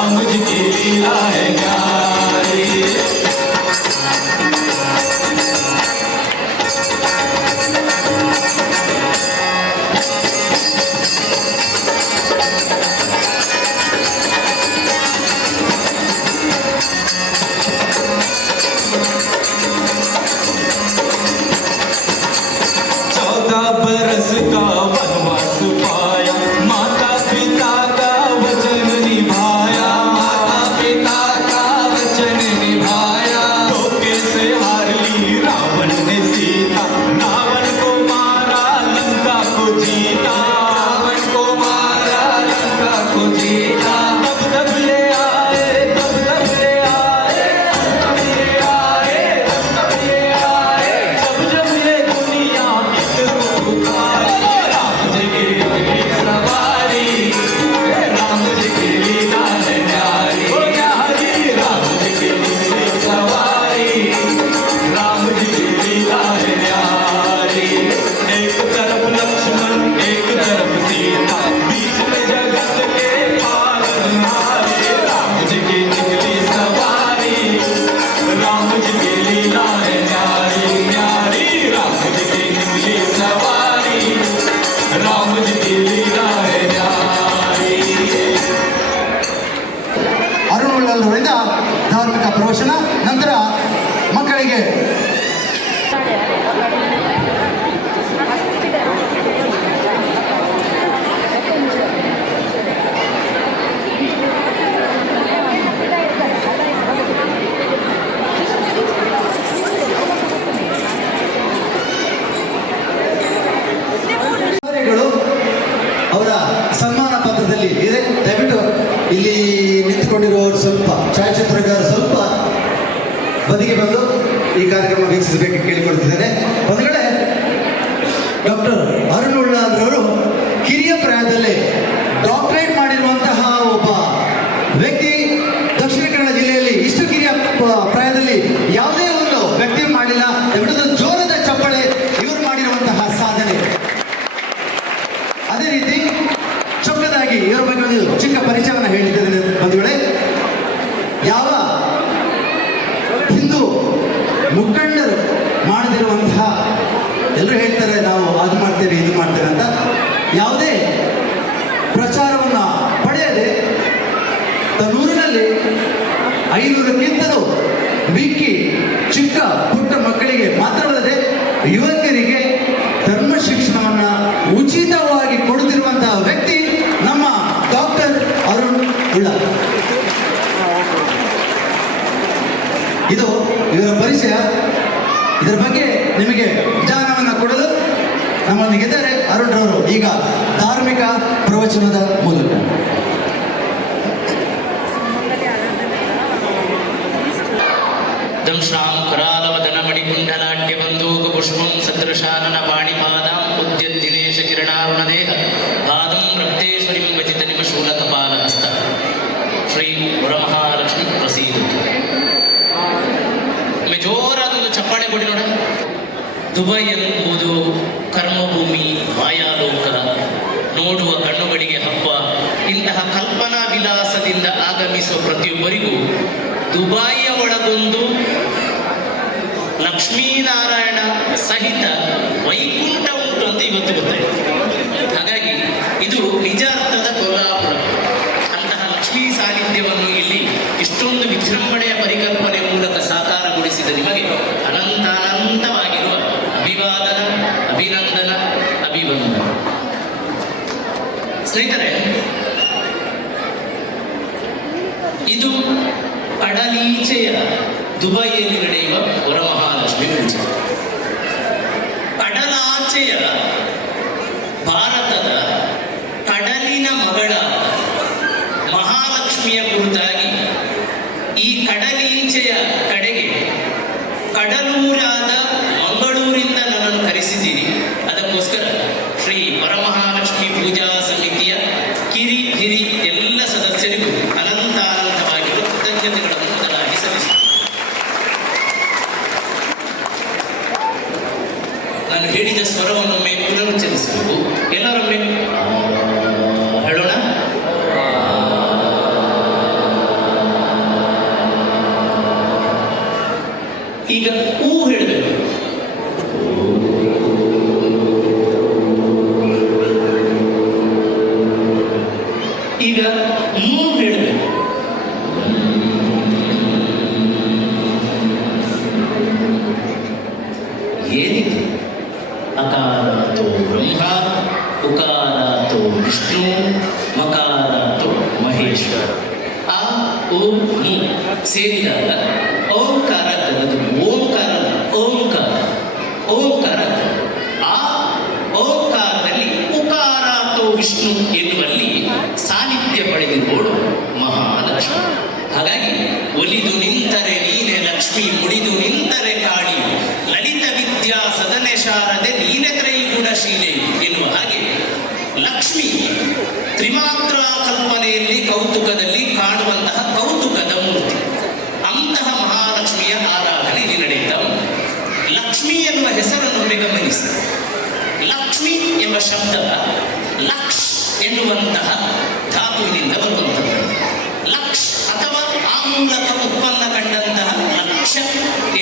राम जी की लीला है न्यारी। बरस का वनवास पाया, माता पिता का वचन निभाया, माता पिता का वचन निभाया। धोखे से हार ली रावण ने सीता, रावण को मारा लंका को जीता, रावण को मारा लंका को जीता। तब तब ले आए, तब तब ले आए, तब ले आए, तब ले आए। जब जब ये दुनिया राम जी की सवारी, राम जी की लीला है न्यारी। राम जी की सवारी, राम जी की लीला है न्यारी। एक तरफ लक्ष्मण, एक तरफ सीता, बीच में जगत के पालनहारे। राम जी की निकली सवारी, राम जी की लीला है न्यारी न्यारी। राम जी की निकली सवारी, राम जी की लीला है न्यारी। ಅರುಣ್ ಧಾರ್ಮಿಕ ಪ್ರವಚನ ನಂತರ ಮಕ್ಕಳಿಗೆ ಅವರ ಸನ್ಮಾನ ಪತ್ರದಲ್ಲಿ ಇದೆ. ದಯವಿಟ್ಟು ಇಲ್ಲಿ ನಿಂತುಕೊಂಡಿರುವವರು ಸ್ವಲ್ಪ ಛಾಯಾಚಿತ್ರಗಾರ ಸ್ವಲ್ಪ ಬದಿಗೆ ಬಂದು ಈ ಕಾರ್ಯಕ್ರಮ ವೀಕ್ಷಿಸಬೇಕು ಕೇಳಿಕೊಳ್ತಿದ್ದೇನೆ. ಒಂದು ಕಡೆ ಡಾಕ್ಟರ್ ಅರುಣ್ ಉಳ್ಳಾಲ್ರವರು ಕಿರಿಯ ಪ್ರಾಯದಲ್ಲಿ ಡಾಕ್ಟರೇಟ್ ಮಾಡಿರುವಂತಹ ಒಬ್ಬ ವ್ಯಕ್ತಿ. ದಕ್ಷಿಣ ಕನ್ನಡ ಜಿಲ್ಲೆಯಲ್ಲಿ ಇಷ್ಟು ಕಿರಿಯ ಪ್ರಾಯದಲ್ಲಿ ಯಾವುದೇ ಒಂದು ವ್ಯಕ್ತಿ ಮಾಡಿಲ್ಲ. ದಯವಿಟ್ಟು ಜೋರದ ಚಪ್ಪಳೆ ಇವರು ಮಾಡಿರುವಂತಹ ಸಾಧನೆ. ಅದೇ ರೀತಿ ಚೊಕ್ಕದಾಗಿ ಇವರ ಬಗ್ಗೆ ಒಂದು ಚಿಕ್ಕ ಪರಿಚಯವನ್ನು ಹೇಳಿದ್ದೇನೆ ಬಂಧುಗಳೇ. ಯಾವ ಹಿಂದೂ ಮುಖಂಡರು ಮಾಡದಿರುವಂತಹ, ಎಲ್ಲರೂ ಹೇಳ್ತಾರೆ ನಾವು ಅದು ಮಾಡ್ತೇವೆ ಇದು ಮಾಡ್ತೇವೆ ಅಂತ, ಯಾವುದೇ ಪ್ರಚಾರವನ್ನು ಪಡೆಯದೆ ತನ್ನೂರಿನಲ್ಲಿ 500ಕ್ಕಿಂತಲೂ ಮಿಕ್ಕಿ ಚಿಕ್ಕ ಪುಟ್ಟ ಮಕ್ಕಳಿಗೆ ಮಾತ್ರವಲ್ಲದೆ ಯುವಕರಿಗೆ ಧರ್ಮ ಶಿಕ್ಷಣವನ್ನು ಉಚಿತವಾಗಿ ಕೊಡುತ್ತಿರುವಂತಹ ವ್ಯಕ್ತಿ ನಮ್ಮ ಡಾಕ್ಟರ್ ಅರುಣ್ ಉಳ್ಳಾಲ್. ಇದು ಇವರ ಪರಿಚಯ. ಇದರ ಬಗ್ಗೆ ನಿಮಗೆ ಜ್ಞಾನವನ್ನು ಕೊಡಲು ನಮ್ಮೊಂದಿಗಿದ್ದಾರೆ ಅರುಣ್ ರವರು. ಈಗ ಧಾರ್ಮಿಕ ಪ್ರವಚನದ ಮೂಲಕ ದಂಶ್ರಾಂ ಕರಾಲವದನ ಮಣಿಕುಂಡಲಾಟ್ಯ ಬಂದೂಕ ಪುಷ್ಪಂ ಸದೃಶಾನನ ಪಾಣಿಪಾದಾಂ ಉದ್ಯತ್ ದಿನೇಶ ಕಿರಣಾರುಣದೇಹ ಪಾದಂ ರಕ್ತೇಶ್ವರಿಂ ವ್ಯತಿತ ನಿಮ ಶೂಲಕಪಾಲ ಹಸ್ತ. ಶ್ರೀ ವರಮಹಾಲಕ್ಷ್ಮಿ ಪ್ರಸೀದತು. ಜೋರಾದೊಂದು ಚಪ್ಪಾಳೆ ಕೊಡಿ ನೋಡ. ದುಬೈ ಎಂಬುದು ಕರ್ಮಭೂಮಿ, ಮಾಯಾಲೋಕ, ನೋಡುವ ಕಣ್ಣುಗಳಿಗೆ ಹಬ್ಬ. ಇಂತಹ ಕಲ್ಪನಾ ವಿಲಾಸದಿಂದ ಆಗಮಿಸುವ ಪ್ರತಿಯೊಬ್ಬರಿಗೂ ದುಬಾಯಿಯ ಒಳಗೊಂದು ಲಕ್ಷ್ಮೀನಾರಾಯಣ ಸಹಿತ ವೈಕುಂಠ ಉಂಟು ಅಂತ ಇವತ್ತು ಗೊತ್ತಾಯಿತು. ಹಾಗಾಗಿ ಇದು ನಿಜ ಅರ್ಥದ ಕೊಲ್ಲಾಪುರ. ಅಂತಹ ಲಕ್ಷ್ಮೀ ಸಾನ್ನಿಧ್ಯವನ್ನು ಇಲ್ಲಿ ಇಷ್ಟೊಂದು ವಿಜೃಂಭಣೆಯ ಪರಿಕಲ್ಪನೆ ಮೂಲಕ ಸಾಕಾರಗೊಳಿಸಿದ ನಿಮಗೆ ಅನಂತಾನಂತವಾಗಿರುವ ಅಭಿವಾದನ, ಅಭಿನಂದನ, ಅಭಿವಂದನ. ಸ್ನೇಹಿತರೆ, ಇದು ಕಡಲೀಚೆಯ ದುಬೈಯಲ್ಲಿ ನಡೆಯುವ ವರಮಹಾಲಕ್ಷ್ಮಿ ಪೂಜೆ. ಕಡಲಾಚೆಯ ಭಾರತದ ಕಡಲಿನ ಮಗಳಾದ ಮಹಾಲಕ್ಷ್ಮಿಯ ಕುರಿತಾಗಿ ಈ ಕಡಲೀಚೆಯ ಕಡೆಗೆ ಕಡಲೂರಾದ ಮಂಗಳೂರಿಂದ ನನ್ನನ್ನು ಕರೆಸಿದ್ದೀರಿ. ಅದಕ್ಕೋಸ್ಕರ ಶ್ರೀ ವರಮಹಾಲಕ್ಷ್ಮಿ ಪೂಜಾ ಸಮಿತಿಯ ಕಿರಿ ಹಿರಿ ಎಲ್ಲ ಸದಸ್ಯರಿಗೂ ಅನಂತಾನಂತವಾಗಿರುವ ಕೃತಜ್ಞತೆಗಳನ್ನು ಮೊದಲಾಗಿ ಸಲ್ಲಿಸುತ್ತೇನೆ. ನಾನು ಹೇಳಿದ ಸ್ವರವನ್ನೊಮ್ಮೆ ಪುನರುಚ್ಚರಿಸಬೇಕು. ಎಲ್ಲರೊಮ್ಮೆ ಹೇಳೋಣ. ಆ ಓ ಮು ಸೇರಿದಾಗ ಓಂಕಾರ ತನ್ನದು ಓಂಕಾರ ಓಂಕಾರ ಓಂಕಾರ ಆ ಓಂಕಾರದಲ್ಲಿ ಉಕಾರ ಅಥವಾ ವಿಷ್ಣು ಎನ್ನುವಲ್ಲಿ ಸಾನ್ನಿಧ್ಯ ಪಡೆದಿರುವವಳು ಮಹಾಲಕ್ಷ್ಮಿ. ಹಾಗಾಗಿ ಒಲಿದು ನಿಂತರೆ ನೀನೆ ಲಕ್ಷ್ಮಿ, ಮುಡಿದು ನಿಂತರೆ ಕಾಳಿ, ಲಲಿತ ವಿದ್ಯಾ ಸದನೆ ಶಾರದೆ ನೀನೆ ತ್ರೈಗುಣಶೀಲೆ ಎನ್ನುವ ಹಾಗೆ ಲಕ್ಷ್ಮಿ ತ್ರಿಮಾತ್ರ ಕಲ್ಪನೆಯಲ್ಲಿ ಕೌತುಕದಲ್ಲಿ ಕಾಣುವಂತಹ ಕೌತುಕದ ಮೂರ್ತಿ. ಅಂತಹ ಮಹಾಲಕ್ಷ್ಮಿಯ ಆರಾಧನೆ ಇಲ್ಲಿ ನಡೆಯುತ್ತಾ ಉಂಟು. ಲಕ್ಷ್ಮಿ ಎನ್ನುವ ಹೆಸರನ್ನು ಗಮನಿಸಿ. ಲಕ್ಷ್ಮಿ ಎಂಬ ಶಬ್ದ ಲಕ್ಷ್ ಎನ್ನುವಂತಹ ಧಾತುವಿನಿಂದ ಬರುವಂಥದ್ದು. ಲಕ್ಷ್ ಅಥವಾ ಆ ಮೂಲಕ ಉತ್ಪನ್ನ ಕಂಡಂತಹ ಲಕ್ಷ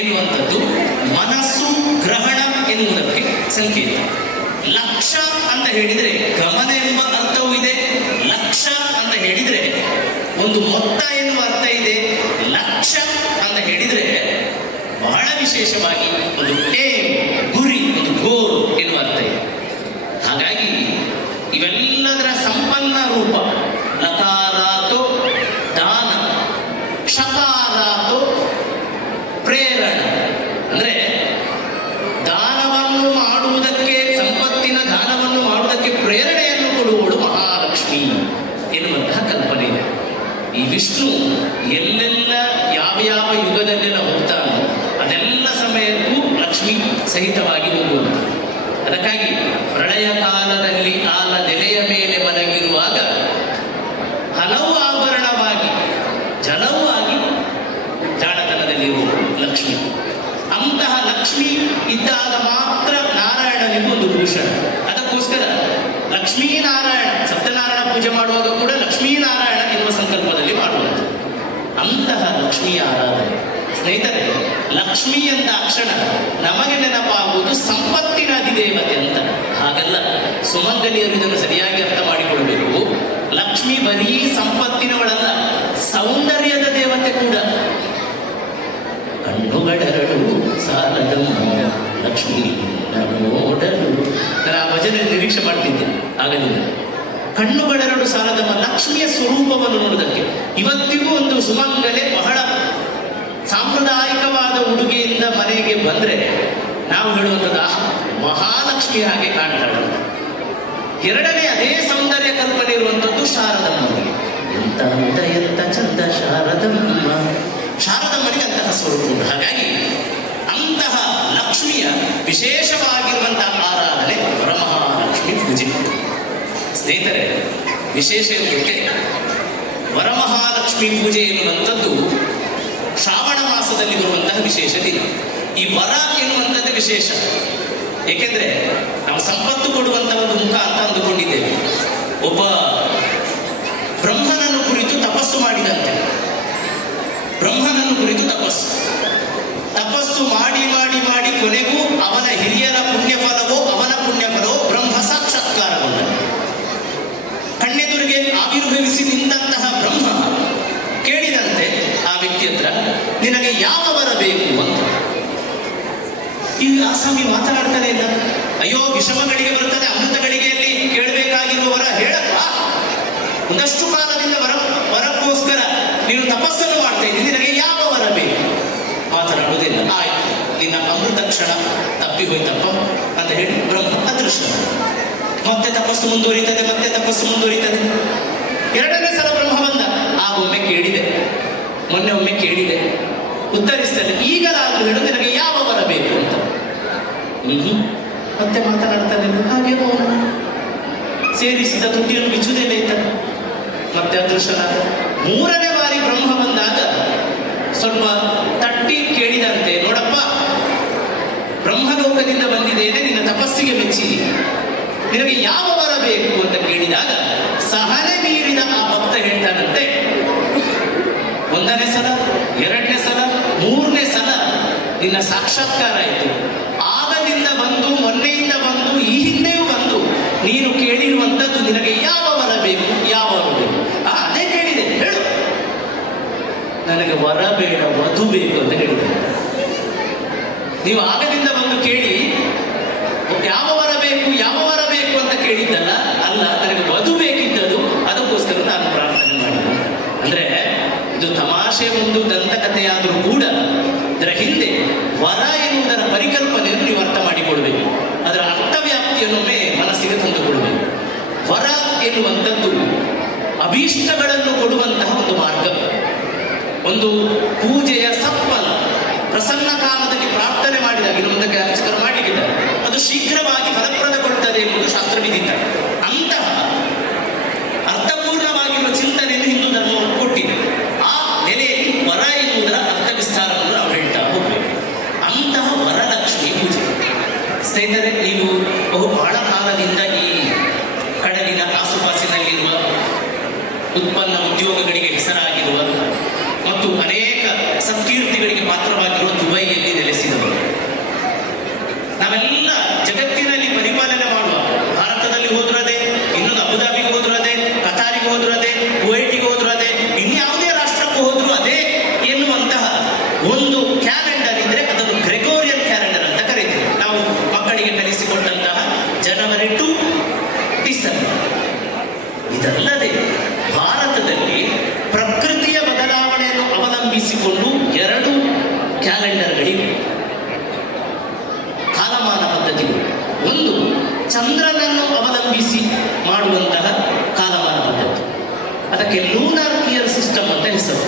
ಎನ್ನುವಂಥದ್ದು ಮನಸ್ಸು ಗ್ರಹಣ ಎನ್ನುವುದಕ್ಕೆ ಸಂಕೇತ. ಲಕ್ಷ ಅಂತ ಹೇಳಿದರೆ ಗಮನ ಎಂಬ ಅರ್ಥವೂ ಇದೆ, ಲಕ್ಷ ಅಂತ ಹೇಳಿದರೆ ಒಂದು ಮೊತ್ತ ಎನ್ನುವ ಅರ್ಥ ಇದೆ, ಲಕ್ಷ ಅಂತ ಹೇಳಿದರೆ ಬಹಳ ವಿಶೇಷವಾಗಿ ಒಂದು ಏಮ್, ಗುರಿ, ಒಂದು ಗೋಲ್ ಎನ್ನುವ ಅರ್ಥ ಇದೆ. ಹಾಗಾಗಿ ಇವೆಲ್ಲದರ ಸಂಪನ್ನ ರೂಪ ಲಕಾರಾತೋ ದಾನ, ಷಕಾರಾತೋ ಪ್ರೇರಣ. ಅಂದರೆ ದಾನವನ್ನು ಮಾಡುವುದಕ್ಕೆ, ಸಂಪತ್ತಿನ ದಾನವನ್ನು ಮಾಡುವುದಕ್ಕೆ ಪ್ರೇರಣೆಯನ್ನು ಕೊಡುವವಳು ಮಹಾಲಕ್ಷ್ಮಿ ಎನ್ನುವಂತಹ ಕಲ್ಪನೆ ಇದೆ. ಈ ವಿಷ್ಣು ಎಲ್ಲೆಲ್ಲ ಯಾವ ಯಾವ ಯುಗದಲ್ಲೆಲ್ಲ ಹೋಗ್ತಾನೋ ಅದೆಲ್ಲ ಸಮಯಕ್ಕೂ ಲಕ್ಷ್ಮಿ ಸಹಿತವಾಗಿ ಹೋಗುವುದು. ಅದಕ್ಕಾಗಿ ಪ್ರಳಯ ಕಾಲದಲ್ಲಿ ಆಲದೆಲೆಯ ಮೇಲೆ ಮಲಗಿರುವಾಗ ಹಲವು ಆಭರಣವಾಗಿ ಜಲವೂ ಆಗಿ ಜಾಣತನದಲ್ಲಿರುವ ಲಕ್ಷ್ಮಿ. ಅಂತಹ ಲಕ್ಷ್ಮಿ ಇದ್ದಾಗ ಮಾತ್ರ ನಾರಾಯಣನಿಗೂ ಒಂದು ಭೂಷಣ. ಅದಕ್ಕೋಸ್ಕರ ಲಕ್ಷ್ಮೀನಾರಾಯಣ ಸತ್ಯನಾರಾಯಣ ಪೂಜೆ ಮಾಡುವಾಗ ಕೂಡ ಲಕ್ಷ್ಮೀನಾರಾಯಣ ಎನ್ನುವ ಸಂಕಲ್ಪದಲ್ಲಿ ಮಾಡುವುದು. ಅಂತಹ ಲಕ್ಷ್ಮಿಯ ಆರಾಧನೆ. ಸ್ನೇಹಿತರೆ, ಲಕ್ಷ್ಮಿ ಎಂದ ಅಕ್ಷರ ನಮಗೆ ನೆನಪಾಗುವುದು ಸಂಪತ್ತಿನ ಅಧಿದೇವತೆ ಅಂತ. ಹಾಗಲ್ಲ, ಸುಮಂಗಲಿಯರು ಇದನ್ನು ಸರಿಯಾಗಿ ಅರ್ಥ ಮಾಡಿಕೊಳ್ಳಬೇಕು. ಲಕ್ಷ್ಮಿ ಬರೀ ಸಂಪತ್ತಿನವಳಲ್ಲ, ಸೌಂದರ್ಯದ ದೇವತೆ ಕೂಡ. ಕಣ್ಣುಗಳೆರಡು ಸಾಲದಮ್ಮ ಲಕ್ಷ್ಮಿ ನೋಡಲು. ನಾನು ಆ ಭಜನೆ ನಿರೀಕ್ಷೆ ಮಾಡ್ತಿದ್ದೆ ಆಗಲಿಲ್ಲ. ಕಣ್ಣುಗಳೆರಡು ಸಾಲದಮ್ಮ ಲಕ್ಷ್ಮಿಯ ಸ್ವರೂಪವನ್ನು ನೋಡುವುದಕ್ಕೆ. ಇವತ್ತಿಗೂ ಒಂದು ಸುಮಂಗಲೆ ಬಹಳ ಸಾಂಪ್ರದಾಯಿಕವಾದ ಉಡುಗೆಯಿಂದ ಮನೆಗೆ ಬಂದರೆ ನಾವು ಹೇಳುವಂಥದ್ದು ಮಹಾಲಕ್ಷ್ಮಿ ಹಾಗೆ ಕಾಣ್ತಾಳೆ. ಎರಡನೇ ಅದೇ ಸೌಂದರ್ಯ ಕಲ್ಪನೆ ಇರುವಂಥದ್ದು ಶಾರದಮ್ಮನಿಗೆ. ಎಂತ ಅಂದ ಎಂತ ಚಂದ ಶಾರದಮ್ಮ. ಶಾರದಮ್ಮನಿಗೆ ಅಂತಹ ಸ್ವರೂಪ ಉಂಟು. ಹಾಗಾಗಿ ಅಂತಹ ಲಕ್ಷ್ಮಿಯ ವಿಶೇಷವಾಗಿರುವಂತಹ ಆರಾಧನೆ ವರಮಹಾಲಕ್ಷ್ಮಿ ಪೂಜೆ. ಸ್ನೇಹಿತರೆ, ವಿಶೇಷ ಇರುವುದಕ್ಕೆ ವರಮಹಾಲಕ್ಷ್ಮಿ ಪೂಜೆ ಎನ್ನುವಂಥದ್ದು ಶ್ರಾವಣ ಮಾಸದಲ್ಲಿ ಬರುವಂತಹ ವಿಶೇಷ ದಿನ. ಈ ವರ ಎನ್ನುವಂಥದ್ದು ವಿಶೇಷ. ಏಕೆಂದರೆ ನಾವು ಸಂಪತ್ತು ಕೊಡುವಂತಹ ಒಂದು ಮುಖ ಅಂತ ಅಂದುಕೊಂಡಿದ್ದೇವೆ. ಒಬ್ಬ ಬ್ರಹ್ಮನನ್ನು ಕುರಿತು ತಪಸ್ಸು ಮಾಡಿದಂತೆ. ಬ್ರಹ್ಮನನ್ನು ಕುರಿತು ತಪಸ್ಸು ಮಾಡಿ ಮಾಡಿ ಮಾಡಿ ಕೊನೆಗೂ ಅವನ ಹಿರಿಯರ ಪುಣ್ಯಫಲವೋ ಅವನ ಪುಣ್ಯಫಲವೋ ಬ್ರಹ್ಮ ಸಾಕ್ಷಾತ್ಕಾರಗೊಂಡ. ಕಣ್ಣೆದುರಿಗೆ ಆವಿರ್ಭವಿಸಿ ನಿಂತಹ ಬ್ರಹ್ಮ ಕೇಳಿದಂತೆ ಆ ವ್ಯಕ್ತಿ ಹತ್ರ, ನಿನಗೆ ಯಾವ ವರ ಬೇಕು ಅಂತ. ಈ ಆಸಾಮಿ ಮಾತನಾಡ್ತಾನೆ ಇಲ್ಲ. ಅಯ್ಯೋ, ವಿಷಮಗಳಿಗೆ ಬರ್ತದೆ, ಅಮೃತ ಗಳಿಗೆಯಲ್ಲಿ ಕೇಳಬೇಕಾಗಿರುವ ವರ ಹೇಳಪ್ಪ. ಒಂದಷ್ಟು ಕಾಲದಿಂದ ವರಕ್ಕೋಸ್ಕರ ನೀನು ತಪಸ್ಸನ್ನು ಮಾಡ್ತಾ ಇದ್ದೀನಿ, ನಿನಗೆ ಯಾವ ವರ ಬೇಕು? ಮಾತನಾಡುವುದಿಲ್ಲ. ಆಯ್ತು, ನಿನ್ನ ಅಮೃತ ಕ್ಷಣ ತಪ್ಪಿ ಹೋಯ್ತಪ್ಪ ಅಂತ ಹೇಳಿ ಬ್ರಹ್ಮ ಅದೃಷ್ಟ. ಮತ್ತೆ ತಪಸ್ಸು ಮುಂದುವರಿತದೆ. ಎರಡನೇ ಸಲ ಬ್ರಹ್ಮ ಬಂದ. ಒಮ್ಮೆ ಕೇಳಿದೆ, ಮೊನ್ನೆ ಒಮ್ಮೆ ಕೇಳಿದೆ, ಉತ್ತರಿಸ್ತದೆ. ಈಗಲಾದರೂ ಹೇಳು, ನಿನಗೆ ಯಾವ ವರ ಬೇಕು ಅಂತ. ಮತ್ತೆ ಮಾತನಾಡ್ತಾನೆ. ಹಾಗೆ ಮೌನ. ಸೇರಿಸಿದ ತುಟಿಯನ್ನು ಬಿಚ್ಚುವುದೇ ಇತ್ತ. ಮತ್ತೆ ಅದೃಷ್ಟನಾದ. ಮೂರನೇ ಬಾರಿ ಬ್ರಹ್ಮ ಬಂದಾಗ ಸ್ವಲ್ಪ ತಟ್ಟಿ ಕೇಳಿದಂತೆ, ನೋಡಪ್ಪ, ಬ್ರಹ್ಮಲೋಕದಿಂದ ಬಂದಿದ್ದೇನೆ, ನಿನ್ನ ತಪಸ್ಸಿಗೆ ಮೆಚ್ಚಿ ನಿನಗೆ ಯಾವ ವರ ಬೇಕು ಅಂತ ಕೇಳಿದಾಗ ಸಹನೆ ಮೀರಿದ ಆ ಭಕ್ತ ಹೇಳ್ತಾನಂತೆ, ಒಂದನೇ ಸಲ, ಎರಡನೇ ಸಲ, ಮೂರನೇ ಸಲ ನಿನ್ನ ಸಾಕ್ಷಾತ್ಕಾರ ಆಯಿತು. ಆಗದಿಂದ ಬಂದು, ಮೊನ್ನೆಯಿಂದ ಬಂದು, ಈ ಹಿಂದೆಯೂ ಬಂದು ನೀನು ಕೇಳಿರುವಂಥದ್ದು ನಿನಗೆ ಯಾವ ವರ ಬೇಕು, ಯಾವ ವರ ಬೇಕು? ಅದೇ ಕೇಳಿದೆ, ಹೇಳು. ನನಗೆ ವರ ಬೇಡ, ವಧು ಬೇಕು ಅಂತ ಹೇಳಿದೆ. ನೀವು ಆಗದಿಂದ ಬಂದು ಕೇಳಿ ಯಾವ ವರ ಬೇಕು ಅಂತ ಕೇಳಿದ್ದಲ್ಲ. ಅಲ್ಲ, ನನಗೆ ವಧು ಬೇಕಿದ್ದದು, ಅದಕ್ಕೋಸ್ಕರ ನಾನು ಪ್ರಾರ್ಥನೆ ಮಾಡಿದೆ. ಅಂದ್ರೆ ಇದು ತಮಾಷೆ ಒಂದು ದಂತಕಥೆಯಾದರೂ ಕೂಡ ಇದರ ಹಿಂದೆ ವರ ಎನ್ನುವುದರ ಪರಿಕಲ್ಪನೆಯನ್ನು ನೀವು ಅರ್ಥ ಮಾಡಿಕೊಳ್ಬೇಕು. ಅದರ ಅರ್ಥವ್ಯಾಪ್ತಿಯನ್ನೊಮ್ಮೆ ಮನಸ್ಸಿಗೆ ತಂದುಕೊಳ್ಬೇಕು. ವರ ಎನ್ನುವಂಥದ್ದು ಅಭೀಷ್ಟಗಳನ್ನು ಕೊಡುವಂತಹ ಒಂದು ಮಾರ್ಗ, ಒಂದು ಪೂಜೆಯ ಸಫಲ ಪ್ರಸನ್ನ ಕಾಲದಲ್ಲಿ ಪ್ರಾರ್ಥನೆ ಮಾಡಿದಾಗ ಇನ್ನು ಮುಂದಕ್ಕೆ ಅರ್ಚಕರು ಮಾಡಲಿಕ್ಕಿದ್ದಾರೆ, ಅದು ಶೀಘ್ರವಾಗಿ ಫಲಪ್ರದಗೊಳ್ಳುತ್ತದೆ ಎಂಬುದು ಶಾಸ್ತ್ರವಿದಿತ. ಅಂತಹ ಅರ್ಥಪೂರ್ಣವಾಗಿರುವ ಚಿಂತನೆಯನ್ನು ಹಿಂದೂ ಧರ್ಮ ಕೊಟ್ಟಿದೆ. ಆ ನೆಲೆಯಲ್ಲಿ ವರ ಎನ್ನುವುದರ ಅರ್ಥ ವಿಸ್ತಾರವನ್ನು ನಾವು ಹೇಳ್ತಾ ಹೋಗ್ಬೇಕು. ಅಂತಹ ವರಲಕ್ಷ್ಮಿ ಪೂಜೆ ಸ್ನೇಹಿತರೆ, ನೀವು ಬಹಳ ಕಾಲದಿಂದ ಈ ಕಡಲಿನ ಆಸುಪಾಸಿನಲ್ಲಿರುವ ಉತ್ಪನ್ನ ಉದ್ಯೋಗಗಳಿಗೆ ಹೆಸರಾಗಿರುವ ಮತ್ತು ಅನೇಕ ಸಂಕೀರ್ತಿಗಳಿಗೆ ಪಾತ್ರವಾಗಿರುವ ದುಬೈಯಲ್ಲಿ ನೆಲೆಸಿದವರು ನಾವೆಲ್ಲ ಜಗತ್ತಿನಲ್ಲಿ ಪರಿಪಾಲನೆ ಮಾಡುವ, ಭಾರತದಲ್ಲಿ ಹೋದ್ರೂ ಅದೇ, ಇನ್ನೊಂದು ಅಬುದಾಬಿಗೆ ಹೋದ್ರೂ ಅದೇ, ಕತಾರಿಗೆ ಹೋದ್ರೂ ಅದೇ, ಕುವೈಟಿಗೆ ಹೋದ್ರೂ ಅದೇ, ಇನ್ಯಾವುದೇ ರಾಷ್ಟ್ರಕ್ಕೂ ಹೋದ್ರೂ ಅದೇ ಎನ್ನುವಂತಹ ಒಂದು ಕ್ಯಾಲೆಂಡರ್ ಇದ್ರೆ ಅದನ್ನು ಗ್ರೆಗೋರಿಯನ್ ಕ್ಯಾಲೆಂಡರ್ ಅಂತ ಕರೀತೀವಿ. ನಾವು ಮಕ್ಕಳಿಗೆ ಕಲಿಸಿಕೊಂಡಂತಹ ಜನವರಿ ಟು ಡಿಸೆಂಬರ್. ಇದಲ್ಲದೆ ಭಾರತದಲ್ಲಿ ಪ್ರಕೃತಿಯ ಬದಲಾವಣೆಯನ್ನು ಅವಲಂಬಿಸಿಕೊಂಡು 2 ಕ್ಯಾಲೆಂಡರ್ಗಳಿವೆ, ಕಾಲಮಾನ ಪದ್ಧತಿಗಳು. ಒಂದು ಚಂದ್ರನನ್ನು ಅವಲಂಬಿಸಿ ಮಾಡುವಂತಹ ಕಾಲಮಾನ ಪದ್ಧತಿ, ಅದಕ್ಕೆ ಲೂನಾರ್ ಇಯರ್ ಸಿಸ್ಟಮ್ ಅಂತ ಹೆಸರು.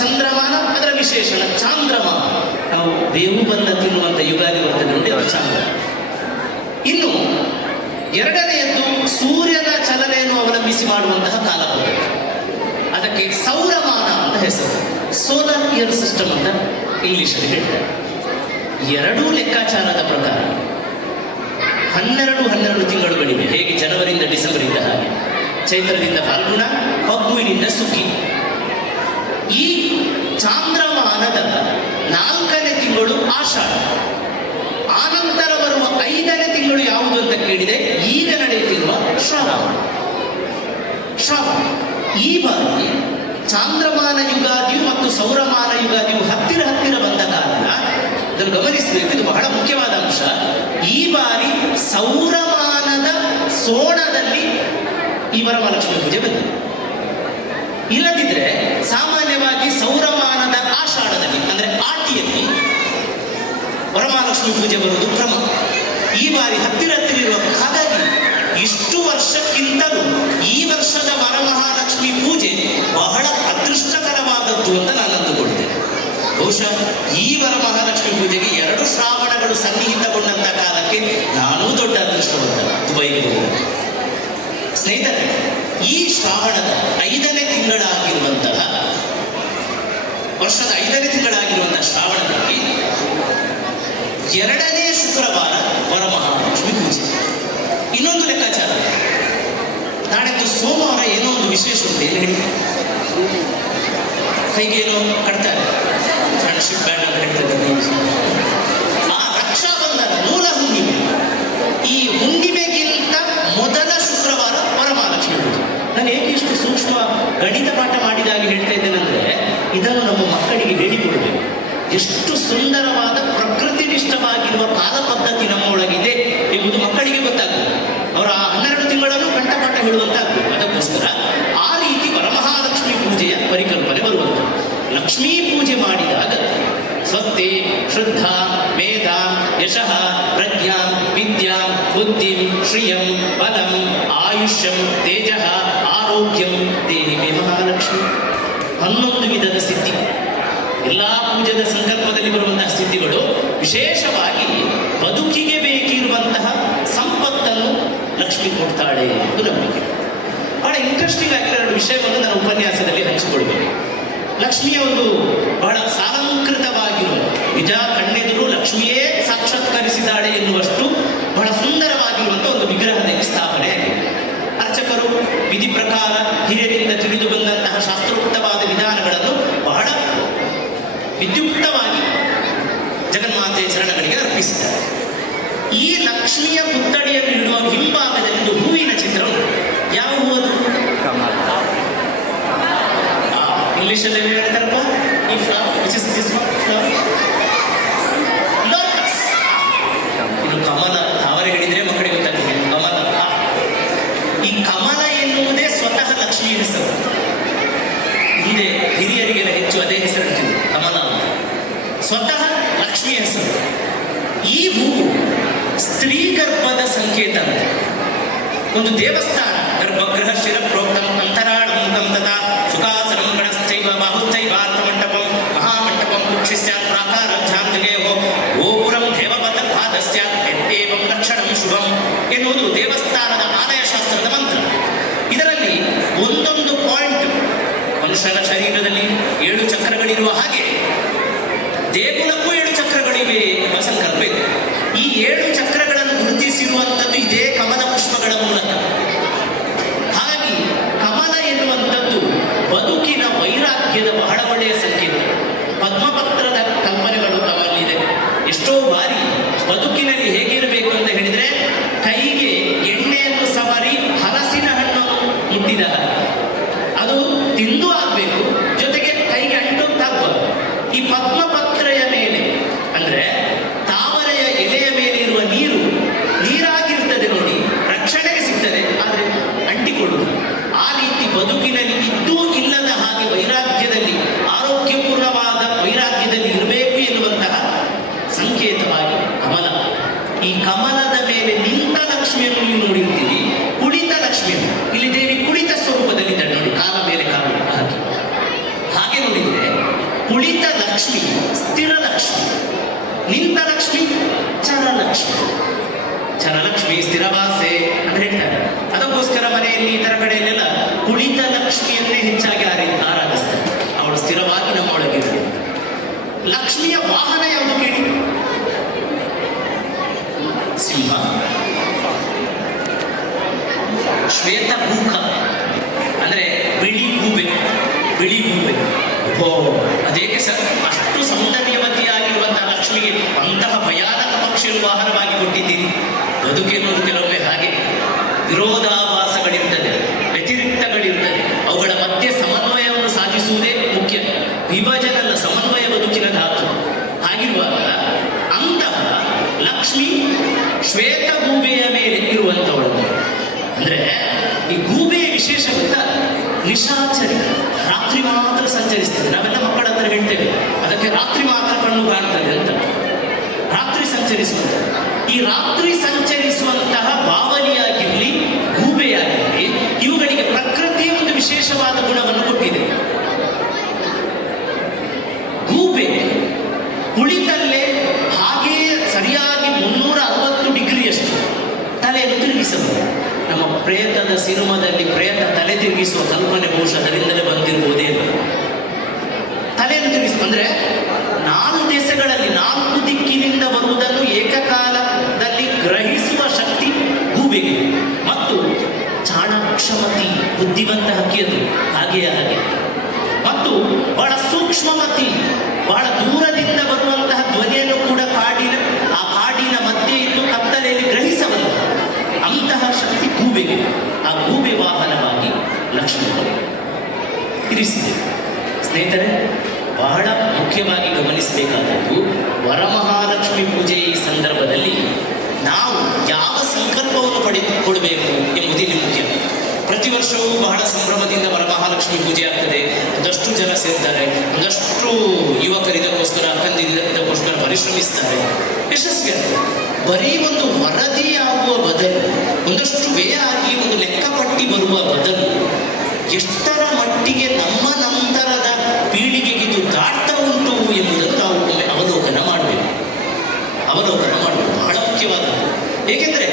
ಚಂದ್ರಮಾನ ಅದರ ವಿಶೇಷಣ ಚಾಂದ್ರಮಾನ. ನಾವು ಬೇವು ಬೆಲ್ಲ ತಿನ್ನುವಂಥ ಯುಗಾದಿ ಬರ್ತದೆ ನೋಡಿ, ಅದು ಚಾಂದ್ರ. ಇನ್ನು ಎರಡನೆಯದ್ದು ಸೂರ್ಯನ ಚಲನೆಯನ್ನು ಅವಲಂಬಿಸಿ ಮಾಡುವಂತಹ ಕಾಲ ಪದ್ಧತಿ, ಅದಕ್ಕೆ ಸೌರಮಾನ ಅಂತ ಹೆಸರು, ಸೋಲಾರ್ ಇಯರ್ ಸಿಸ್ಟಮ್ ಅಂತ ಇಂಗ್ಲಿಷಲ್ಲಿ ಹೇಳ್ತಾರೆ. 2 ಲೆಕ್ಕಾಚಾರದ ಪ್ರಕಾರ 12 ತಿಂಗಳುಗಳಿವೆ. ಹೇಗೆ ಜನವರಿಯಿಂದ ಡಿಸೆಂಬರಿಂದ ಹಾಗೆ, ಚೈತ್ರದಿಂದ ಫಾಲ್ಗುಣ, ಫಗ್ಗುವಿನಿಂದ ಸುಗ್ಗಿ. ಈ ಚಾಂದ್ರಮಾನದ 4ನೇ ತಿಂಗಳು ಆಷಾಢ. ಆನಂತರ ಬರುವ 5ನೇ ತಿಂಗಳು ಯಾವುದು ಅಂತ ಕೇಳಿದೆ, ಈಗ ನಡೆಯುತ್ತಿರುವ ಶ್ರಾವಣ. ಈ ಬಾರಿ ಚಾಂದ್ರಮಾನ ಯುಗಾದಿಯು ಮತ್ತು ಸೌರಮಾನ ಯುಗಾದಿಯು ಹತ್ತಿರ ಬಂದ ಕಾರಣ ಇದನ್ನು ಗಮನಿಸಬೇಕು, ಇದು ಬಹಳ ಮುಖ್ಯವಾದ ಅಂಶ. ಈ ಬಾರಿ ಸೌರಮಾನದ ಸೋಣದಲ್ಲಿ ಈ ವರಮಹಾಲಕ್ಷ್ಮಿ ಪೂಜೆ ಬಂದಿದೆ. ಇಲ್ಲದಿದ್ರೆ ಸಾಮಾನ್ಯವಾಗಿ ಸೌರಮಾನದ ಆಷಾಢದಲ್ಲಿ ಅಂದ್ರೆ ಆಟಿಯಲ್ಲಿ ವರಮಹಾಲಕ್ಷ್ಮಿ ಪೂಜೆ ಬರುವುದು ಕ್ರಮ. ಈ ಬಾರಿ ಹತ್ತಿರ ಇರುವ, ಹಾಗಾಗಿ ಇಷ್ಟು ವರ್ಷಕ್ಕಿಂತಲೂ ಈ ವರ್ಷದ ವರಮಹಾಲಕ್ಷ್ಮಿ ಪೂಜೆ ಬಹಳ ಅದೃಷ್ಟಕರವಾದದ್ದು ಅಂತ ನಾನು ಅಂದುಕೊಳ್ತೇನೆ. ಬಹುಶಃ ಈ ವರಮಹಾಲಕ್ಷ್ಮಿ ಪೂಜೆಗೆ 2 ಶ್ರಾವಣಗಳು ಸನ್ನಿಹಿತಗೊಂಡಂತ ಕಾಲಕ್ಕೆ ನಾನೂ ದೊಡ್ಡ ಅದೃಷ್ಟವಂತ ದುಬೈಗೆ ಹೋಗುವುದು. ಸ್ನೇಹಿತರೆ, ಈ ಶ್ರಾವಣದ 5ನೇ ತಿಂಗಳಾಗಿರುವಂತಹ, ವರ್ಷದ 5ನೇ ತಿಂಗಳಾಗಿರುವಂತಹ ಶ್ರಾವಣದಲ್ಲಿ 2ನೇ ಶುಕ್ರವಾರ ವರಮಹಾಲಕ್ಷ್ಮಿ ಪೂಜೆ. ಇನ್ನೊಂದು ಲೆಕ್ಕಾಚಾರ, ನಾಳೆದ್ದು ಸೋಮವಾರ ಏನೋ ಒಂದು ವಿಶೇಷ ಅಂತ ಏನು ಹೇಳಿ, ಕೈಗೇನೋ ಕಟ್ತಾರೆ, ಫ್ರೆಂಡ್ಶಿಪ್ ಬ್ಯಾಂಡ್ ಅಂತ ಹೇಳ್ತಾರೆ. ಆ ರಕ್ಷಾಬಂಧನ ಮೂಲ ಹುಣ್ಣಿಮೆ, ಈ ಹುಣ್ಣಿಮೆಗಿಂತ ಮೊದಲ ಶುಕ್ರವಾರ ವರಮಹಾಲಕ್ಷ್ಮಿ ಪೂಜೆ. ನಾನು ಏಕೆ ಇಷ್ಟು ಸೂಕ್ಷ್ಮ ಗಣಿತ ಪಾಠ ಮಾಡಿದಾಗ ಹೇಳ್ತಾ ಇದ್ದೇನೆಂದ್ರೆ, ಇದನ್ನು ನಮ್ಮ ಮಕ್ಕಳಿಗೆ ಹೇಳಿಕೊಡಬೇಕು. ಎಷ್ಟು ಸುಂದರವಾದ ಪ್ರಕೃತಿನಿಷ್ಠವಾಗಿರುವ ಕಾಲ ಪದ್ಧತಿ ನಮ್ಮೊಳಗಿದೆ ಎಂಬುದು ಮಕ್ಕಳಿಗೆ ಗೊತ್ತಾಗಬೇಕು. ಅವರ 12 ತಿಂಗಳನ್ನು ಕಂಠಪಾಠ ಹೇಳುವಂತಾಗಬೇಕು. ಅದಕ್ಕೋಸ್ಕರ ಆ ರೀತಿ ವರಮಹಾಲಕ್ಷ್ಮಿ ಪೂಜೆಯ ಪರಿಕಲ್ಪನೆ ಬರುವಂಥದ್ದು. ಲಕ್ಷ್ಮೀ ಪೂಜೆ ಮಾಡಿದಾಗ ಸ್ವಸ್ತಿ ಶ್ರದ್ಧಾ ಮೇಧಾ ಯಶಃ ಪ್ರಜ್ಞಾಂ ವಿದ್ಯಾಂ ಬುದ್ಧಿಂ ಶ್ರಿಯಂ ಬಲಂ ಆಯುಷ್ಯಂ ತೇಜಃ ಆರೋಗ್ಯಂ ದೇಹಿ ಮೇ ಮಹಾಲಕ್ಷ್ಮಿ. 11 ವಿಧದ ಸಿದ್ಧಿ, ಎಲ್ಲ ಪೂಜೆದ ಸಂಕಲ್ಪದಲ್ಲಿ ಬರುವಂತಹ ಸ್ಥಿತಿಗಳು. ವಿಶೇಷವಾಗಿ ಬದುಕಿಗೆ ಬೇಕಿರುವಂತಹ ಸಂಪತ್ತನ್ನು ಲಕ್ಷ್ಮಿ ಕೊಡ್ತಾಳೆ ಎಂದು ನಂಬಿಕೆ. ಬಹಳ ಇಂಟ್ರೆಸ್ಟಿಂಗ್ ಆಗಿರೋ 2 ವಿಷಯವನ್ನು ನಾನು ಉಪನ್ಯಾಸದಲ್ಲಿ ಹಂಚಿಕೊಳ್ಬೇಕು. ಲಕ್ಷ್ಮಿಯ ಒಂದು ಬಹಳ ಸಾಲಂಕೃತವಾಗಿರುವ, ನಿಜ ಕಣ್ಣೆದುರು ಲಕ್ಷ್ಮಿಯೇ ಸಾಕ್ಷಾತ್ಕರಿಸಿದ್ದಾಳೆ ಎನ್ನುವಷ್ಟು ಬಹಳ ಸುಂದರವಾಗಿರುವಂತಹ ಒಂದು ವಿಗ್ರಹದಲ್ಲಿ ಸ್ಥಾಪನೆ ಆಗಿದೆ. ಅರ್ಚಕರು ವಿಧಿ ಪ್ರಕಾರ ಹಿರಿಯರಿಂದ ತಿಳಿದು ಬಂದಂತಹ ಶಾಸ್ತ್ರೋಕ್ತವಾದ ವಿಧಾನಗಳನ್ನು ಬಹಳ ವಿದ್ಯುಕ್ತವಾಗಿ ಜಗನ್ಮಾತೆಯ ಚರಣಗಳಿಗೆ ಅರ್ಪಿಸಿದ್ದಾರೆ. ಈ ಲಕ್ಷ್ಮಿಯ ಪುತ್ಥಳಿಯನ್ನು ಇಡುವ ಹಿಂಭಾಗದಲ್ಲಿ ಒಂದು ಹೂವಿನ ಚಿತ್ರ ಉಂಟು. ಯಾವ ಹೂವು? ಇಂಗ್ಲಿಷಲ್ಲಿ ಏನು ಹೇಳ್ತಾರಪ್ಪ ಈ flower, which is this flower? Lotus. ಇದು ಕಮಲ. ತಾವರೆ ಹೇಳಿದ್ರೆ ಮಕ್ಕಳಿಗೆ ಗೊತ್ತಾಗ್ತದೆ, ಕಮಲ. ಈ ಕಮಲ ಎನ್ನುವುದೇ ಸ್ವತಃ ಲಕ್ಷ್ಮಿ ಹೆಸರು. ಹಿಂದೆ ಹಿರಿಯರಿಗೆಲ್ಲ ಹೆಚ್ಚು ಅದೇ ಹೆಸರಿಡ್ತಿದ್ರು, ಕಮಲ ಅಂತ. ಸ್ವತಃ ಲಕ್ಷ್ಮಿಯ ಹೆಸರು. ಈ ಹೂವು ಸ್ತ್ರೀ ಗರ್ಭದ ಸಂಕೇತ ಅಂತ. ಒಂದು ದೇವಸ್ಥಾನ ಗರ್ಭಗೃಹ ಶಿರ ಪ್ರೋಕ್ತಂ ಅಂತರಾಳಂ ತಥಾ ಸುಖಾಸನಂ ಗಣಶ್ಚೈವ ಬಾಹುಶ್ಚೈವಾರ್ಥ ಮಂಟಪಂ ಮಹಾಮಂಟಪಂ ಕುಕ್ಷಿಸ್ಯಾತ್ ಪ್ರಾಕಾರಂ ಝಾಂಜಲೇಹೋ ಗೋಪುರಂ ದೇವಪದಪಾದಸ್ಯಾತ್ ಯತ್ತೇವಂ ಲಕ್ಷಣಂ ಶುಭಂ ಎನ್ನುವುದು ದೇವಸ್ಥಾನದ ಆಲಯ ಶಾಸ್ತ್ರದ ಮಂತ್ರ. ಇದರಲ್ಲಿ ಒಂದೊಂದು ಪಾಯಿಂಟ್ ಮನುಷ್ಯನ ಶರೀರದಲ್ಲಿ 7 ಚಕ್ರಗಳಿರುವ ಹಾಗೆ ದೇಗುಲಕ್ಕೂ 7 ಚಕ್ರಗಳಿವೆ ಎಂಬ ಸಂಕಲ್ಪ ಇದೆ. ಈ 7 ಚಕ್ರಗಳನ್ನು ಗುರುತಿಸಿರುವಂಥದ್ದು ಇದೇ ಕಮಲ ಪುಷ್ಪಗಳ ಮೂಲಕ. ಹಾಗಾಗಿ ಕಮಲ ಎನ್ನುವಂಥದ್ದು ಬದುಕಿನ ವೈರಾಗ್ಯದ ಬಹಳ ಒಳ್ಳೆಯ ಸಂಕೇತ. ಪದ್ಮಪತ್ರದ ಕಲ್ಪನೆಗಳು ನಮ್ಮಲ್ಲಿದೆ. ಎಷ್ಟೋ ಬಾರಿ ಬದುಕಿನಲ್ಲಿ ಹೇಗಿರಬೇಕು ಅಂತ ಹೇಳಿದ್ರೆ, ಕೈಗೆ ಎಣ್ಣೆಯನ್ನು ಸವರಿ ಹಲಸಿನ ಹಣ್ಣನ್ನು ಮುಟ್ಟಿದ ಹಾಗೆ ಅದು ತಿಂದು ಆಗಬೇಕು, ಜೊತೆಗೆ ಕೈಗೆ ಅಂಟೊತ್ತಾಗಬಾರ್ದು. ಈ ಪದ್ಮಪತ್ರೆಯ ಮೇಲೆ ಅಂದ್ರೆ ತಾವರೆಯ ಎಲೆಯ ಮೇಲೆ ಇರುವ ನೀರಾಗಿರ್ತದೆ ನೋಡಿ, ರಕ್ಷಣೆಗೆ ಸಿಗ್ತದೆ, ಆದರೆ ಅಂಟಿಕೊಳ್ಳುವುದು. ಆ ರೀತಿ ಬದುಕಿನಲ್ಲಿ ಇದ್ದೂ ಇಲ್ಲದ ಹಾಗೆ ವೈರಾಗ್ಯದಲ್ಲಿ, ಆರೋಗ್ಯಪೂರ್ಣವಾದ ವೈರಾಗ್ಯದಲ್ಲಿ ಇರಬೇಕು ಎನ್ನುವಂತಹ ಸಂಕೇತವಾಗಿ ಕಮಲ. ಈ ಕಮಲದ ಮೇಲೆ ನಿಂತ ಲಕ್ಷ್ಮಿಯನ್ನು ನೀವು ನೋಡಿರ್ತೀರಿ, ಕುಳಿತ ಲಕ್ಷ್ಮಿಯನ್ನು ಇಲ್ಲಿ ದೇವಿ ಕುಳಿತ ಸ್ವರೂಪದಲ್ಲಿದ್ದಾಳೆ ನೋಡಿ, ಕಾಲ ಮೇಲೆ ಕಾಲು ಹಾಗೆ ನೋಡಿದರೆ ಕುಳಿತ ಲಕ್ಷ್ಮಿ ಸ್ಥಿರ ಲಕ್ಷ್ಮಿ, ನಿಂತ ಲಕ್ಷ್ಮಿ ಚರಲಕ್ಷ್ಮಿ. ಚರಲಕ್ಷ್ಮಿ ಸ್ಥಿರವಾಸೆ ಅಂತ ಹೇಳ್ತಾರೆ. ಅದಕ್ಕೋಸ್ಕರ ಮನೆಯಲ್ಲಿ ಇತರ ಕಡೆಯಲ್ಲೆಲ್ಲ ಕುಳಿತ ಲಕ್ಷ್ಮಿಯನ್ನೇ ಹೆಚ್ಚಾಗಿ ಆರಾಧಿಸ್ತಾರೆ. ಅವಳು ಸ್ಥಿರವಾಗಿ ನಮ್ಮೊಳಗಿರಲಿ. ಲಕ್ಷ್ಮಿಯ ವಾಹನ ಯಾವುದು ಕೇಳಿ? ಸಿಂಹ. ಶ್ವೇತಭೂಖ ಅಂದ್ರೆ ಬಿಳಿ ಗೂಬೆ. ಅದೇಕೆ ಸರ್ ಅಷ್ಟು ಸೌಂದರ್ಯವತಿಯಾಗಿರುವಂತಹ ಲಕ್ಷ್ಮಿಗೆ ಅಂತಹ ಭಯಾನಕ ಪಕ್ಷಿಯನ್ನು ವಾಹನವಾಗಿ ಕೊಟ್ಟಿದ್ದೀರಿ? ಬದುಕೆನ್ನುವುದು ಕೆಲವೊಮ್ಮೆ ಹಾಗೆ ವಿರೋಧಾಭಾಸಗಳಿರ್ತದೆ, ವ್ಯತಿರಿಕ್ತಗಳಿರ್ತದೆ. ಅವುಗಳ ಮಧ್ಯೆ ಸಮನ್ವಯವನ್ನು ಸಾಧಿಸುವುದೇ ಮುಖ್ಯ. ವಿಭಜನಲ್ಲ, ಸಮನ್ವಯ ಬದುಕಿನ ಧಾತು. ಹಾಗಿರುವಾಗ ಅಂತಹ ಲಕ್ಷ್ಮಿ ಶ್ವೇತ ಗೂಬೆಯ ಮೇಲೆ ಇರುವಂಥವಳು. ಅಂದ್ರೆ ಈ ಗೂಬೆಯ ವಿಶೇಷ ಗೊತ್ತಾ? ನಿಶಾಚರಿ, ರಾತ್ರಿ ಮಾತ್ರ ಸಂಚರಿಸ್ತದೆ. ನಾವೆಲ್ಲ ಮಕ್ಕಳ ಹತ್ರ ಹೇಳ್ತೇವೆ, ಅದಕ್ಕೆ ರಾತ್ರಿ ಮಾತ್ರ ಕಣ್ಣು ಕಾಣ್ತದೆ ಅಂತ. ರಾತ್ರಿ ಸಂಚರಿಸುವಂತ, ಈ ರಾತ್ರಿ ಸಂಚರಿಸುವಂತಹ ಬಾವಲಿಯಾಗಿರ್ಲಿ, ಗೂಬೆಯಾಗಿರ್ಲಿ, ಇವುಗಳಿಗೆ ಪ್ರಕೃತಿಯ ಒಂದು ವಿಶೇಷವಾದ ಗುಣವನ್ನು ಕೊಟ್ಟಿದೆ. ಗೂಬೆ ಕುಳಿತಲ್ಲೇ ಹಾಗೇ ಸರಿಯಾಗಿ 360 ಡಿಗ್ರಿಯಷ್ಟು ತಲೆಯನ್ನು ತಿರುಗಿಸಬಹುದು. ನಮ್ಮ ಪ್ರೇತದ ಸಿನಿಮಾದಲ್ಲಿ ಪ್ರೇತ ತಲೆ ತಿರುಗಿಸುವ ಕಲ್ಪನೆ ಬಹುಶಃ ಅದರಿಂದಲೇ ಬಂದಿರಬಹುದೇನು. ತಲೆಯನ್ನು ತಿರುಗಿಸ ಅಂದ್ರೆ 4 ದೇಶಗಳಲ್ಲಿ 4 ದಿಕ್ಕಿನಿಂದ ಬರುವುದನ್ನು ಏಕಕಾಲದಲ್ಲಿ ಗ್ರಹಿಸುವ ಶಕ್ತಿ ಗೂಬೆಗೆ. ಮತ್ತು ಚಾಣಾಕ್ಷಮತಿ, ಬುದ್ಧಿವಂತ ಹಕ್ಕಿಯದು ಹಾಗೆಯೇ ಹಾಗೆ. ಮತ್ತು ಬಹಳ ಸೂಕ್ಷ್ಮಮತಿ, ಬಹಳ ದೂರದಿಂದ ಬರುವಂತಹ ಧ್ವನಿಯನ್ನು ಕೂಡ ಆ ಕಾಡಿನ ಮಧ್ಯೆ ಇದ್ದು ಕತ್ತಲೆಯಲ್ಲಿ ಗ್ರಹಿಸಬಲ್ಲ ಅಂತಹ ಶಕ್ತಿ ಗೂಬೆಗೆ. ಆ ಗೂಬೆ ವಾಹನವಾಗಿ ಲಕ್ಷ್ಮಿಯನ್ನು ಇರಿಸಿದೆ. ಸ್ನೇಹಿತರೆ, ಬಹಳ ಮುಖ್ಯವಾಗಿ ಗಮನಿಸಬೇಕಾದದ್ದು ವರಮಹಾಲಕ್ಷ್ಮಿ ಪೂಜೆ ಈ ಸಂದರ್ಭದಲ್ಲಿ ನಾವು ಯಾವ ಸಂಕಲ್ಪವನ್ನು ಕೊಡಬೇಕು ಎಂಬುದು ಇಲ್ಲಿ ಮುಖ್ಯ. ಪ್ರತಿ ವರ್ಷವೂ ಬಹಳ ಸಂಭ್ರಮದಿಂದ ವರಮಹಾಲಕ್ಷ್ಮಿ ಪೂಜೆ ಆಗ್ತದೆ. ಒಂದಷ್ಟು ಜನ ಸೇರ್ತಾರೆ, ಒಂದಷ್ಟು ಯುವಕರು ಇದಕ್ಕೋಸ್ಕರ, ಇದಕ್ಕೋಸ್ಕರ ಪರಿಶ್ರಮಿಸ್ತಾರೆ, ಯಶಸ್ವಿ ಆಗ್ತದೆ. ಬರೀ ಒಂದು ವರದಿಯಾಗುವ ಬದಲು, ಒಂದಷ್ಟು ವ್ಯಯ ಆಗಿ ಒಂದು ಲೆಕ್ಕಪಟ್ಟಿ ಬರುವ ಬದಲು, ಎಷ್ಟರ ಮಟ್ಟಿಗೆ ನಮ್ಮ ನಂತರದ ಪೀಳಿಗೆಗೆ ಇದು ದಾಟ್ತಾ ಉಂಟು ಎಂಬುದನ್ನು ನಾವು ಒಮ್ಮೆ ಅವಲೋಕನ ಮಾಡಬೇಕು. ಬಹಳ ಮುಖ್ಯವಾದದ್ದು. ಏಕೆಂದರೆ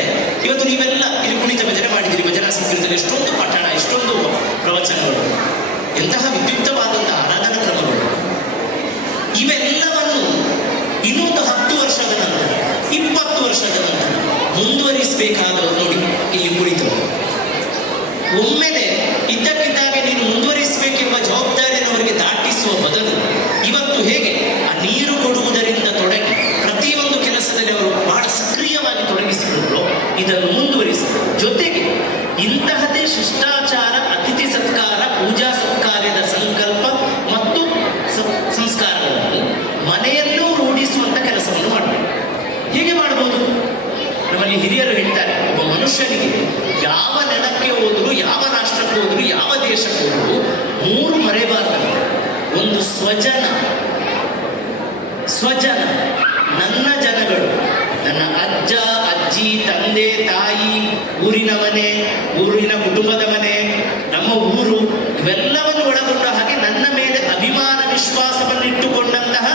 ಇವತ್ತು ನೀವೆಲ್ಲ ಇಲ್ಲಿ ಕುಣಿತ ಭಜನೆ ಮಾಡಿದ್ದೀರಿ, ಭಜನಾ ಸಂಕೀರ್ತನೆ, ಎಷ್ಟೊಂದು ಪಠಣ, ಎಷ್ಟೊಂದು ಪ್ರವಚನಗಳು, ಎಂತಹ ವಿದ್ಯುಕ್ತವಾದಂತಹ ಆರಾಧನಾ ಕ್ರಮಗಳು. ಇವೆಲ್ಲವನ್ನು ಇನ್ನೊಂದು 10 ವರ್ಷದ ನಂತರ, 20 ವರ್ಷದ ನಂತರ ಮುಂದುವರಿಸಬೇಕಾದವರು ನೋಡಿ ಇಲ್ಲಿ ಕುಳಿತವರು. ಒಮ್ಮೆಲೆ ಇದ್ದಕ್ಕಿದ್ದಾಗೆ ನೀನು ಮುಂದುವರಿಸಬೇಕೆಂಬ ಜವಾಬ್ದಾರಿಯನ್ನು ಅವರಿಗೆ ದಾಟಿಸುವ ಬದಲು, ಇವತ್ತು ಹೇಗೆ ಆ ನೀರು ಕೊಡುವುದರಿಂದ ತೊಡಗಿ ಪ್ರತಿಯೊಂದು ಕೆಲಸದಲ್ಲಿ ಅವರು ಬಹಳ ಸಕ್ರಿಯವಾಗಿ ತೊಡಗಿಸಿಕೊಂಡ್ರು, ಇದನ್ನು ಮುಂದುವರಿಸಿ. ಜೊತೆಗೆ ಇಂತಹದೇ ಶಿಷ್ಟಾಚಾರ, ಅತಿಥಿ ಸತ್ಕಾರ, ಪೂಜಾ ಸತ್ಕಾರ್ಯದ ಸಂಕಲ್ಪ ಮತ್ತು ಸಂಸ್ಕಾರಗಳನ್ನು ಮನೆಯಲ್ಲೂ ರೂಢಿಸುವಂತ ಕೆಲಸವನ್ನು ಮಾಡಬೇಕು. ಹೇಗೆ ಮಾಡಬಹುದು? ನಮ್ಮಲ್ಲಿ ಹಿರಿಯರು ಹೇಳ್ತಾರೆ, ಒಬ್ಬ ಮನುಷ್ಯನಿಗೆ ಯಾವ ನೆಲಕ್ಕೆ ಹೋದರೂ, ಯಾವ ರಾಷ್ಟ್ರಕ್ಕೆ ಹೋದರೂ, ಯಾವ ದೇಶಕ್ಕೆ ಹೋದರೂ 3 ಮರೆಬಾರದು. ಸ್ವಜನ. ಸ್ವಜನ ನನ್ನ ಜನಗಳು, ನನ್ನ ಅಜ್ಜ ಅಜ್ಜಿ, ತಂದೆ ತಾಯಿ, ಊರಿನ ಮನೆ, ಊರಿನ ಕುಟುಂಬದ ಮನೆ, ನಮ್ಮ ಊರು, ಇವೆಲ್ಲವನ್ನು ಒಳಗೊಂಡ ಹಾಗೆ ನನ್ನ ಮೇಲೆ ಅಭಿಮಾನ ವಿಶ್ವಾಸವನ್ನು ಇಟ್ಟುಕೊಂಡಂತಹ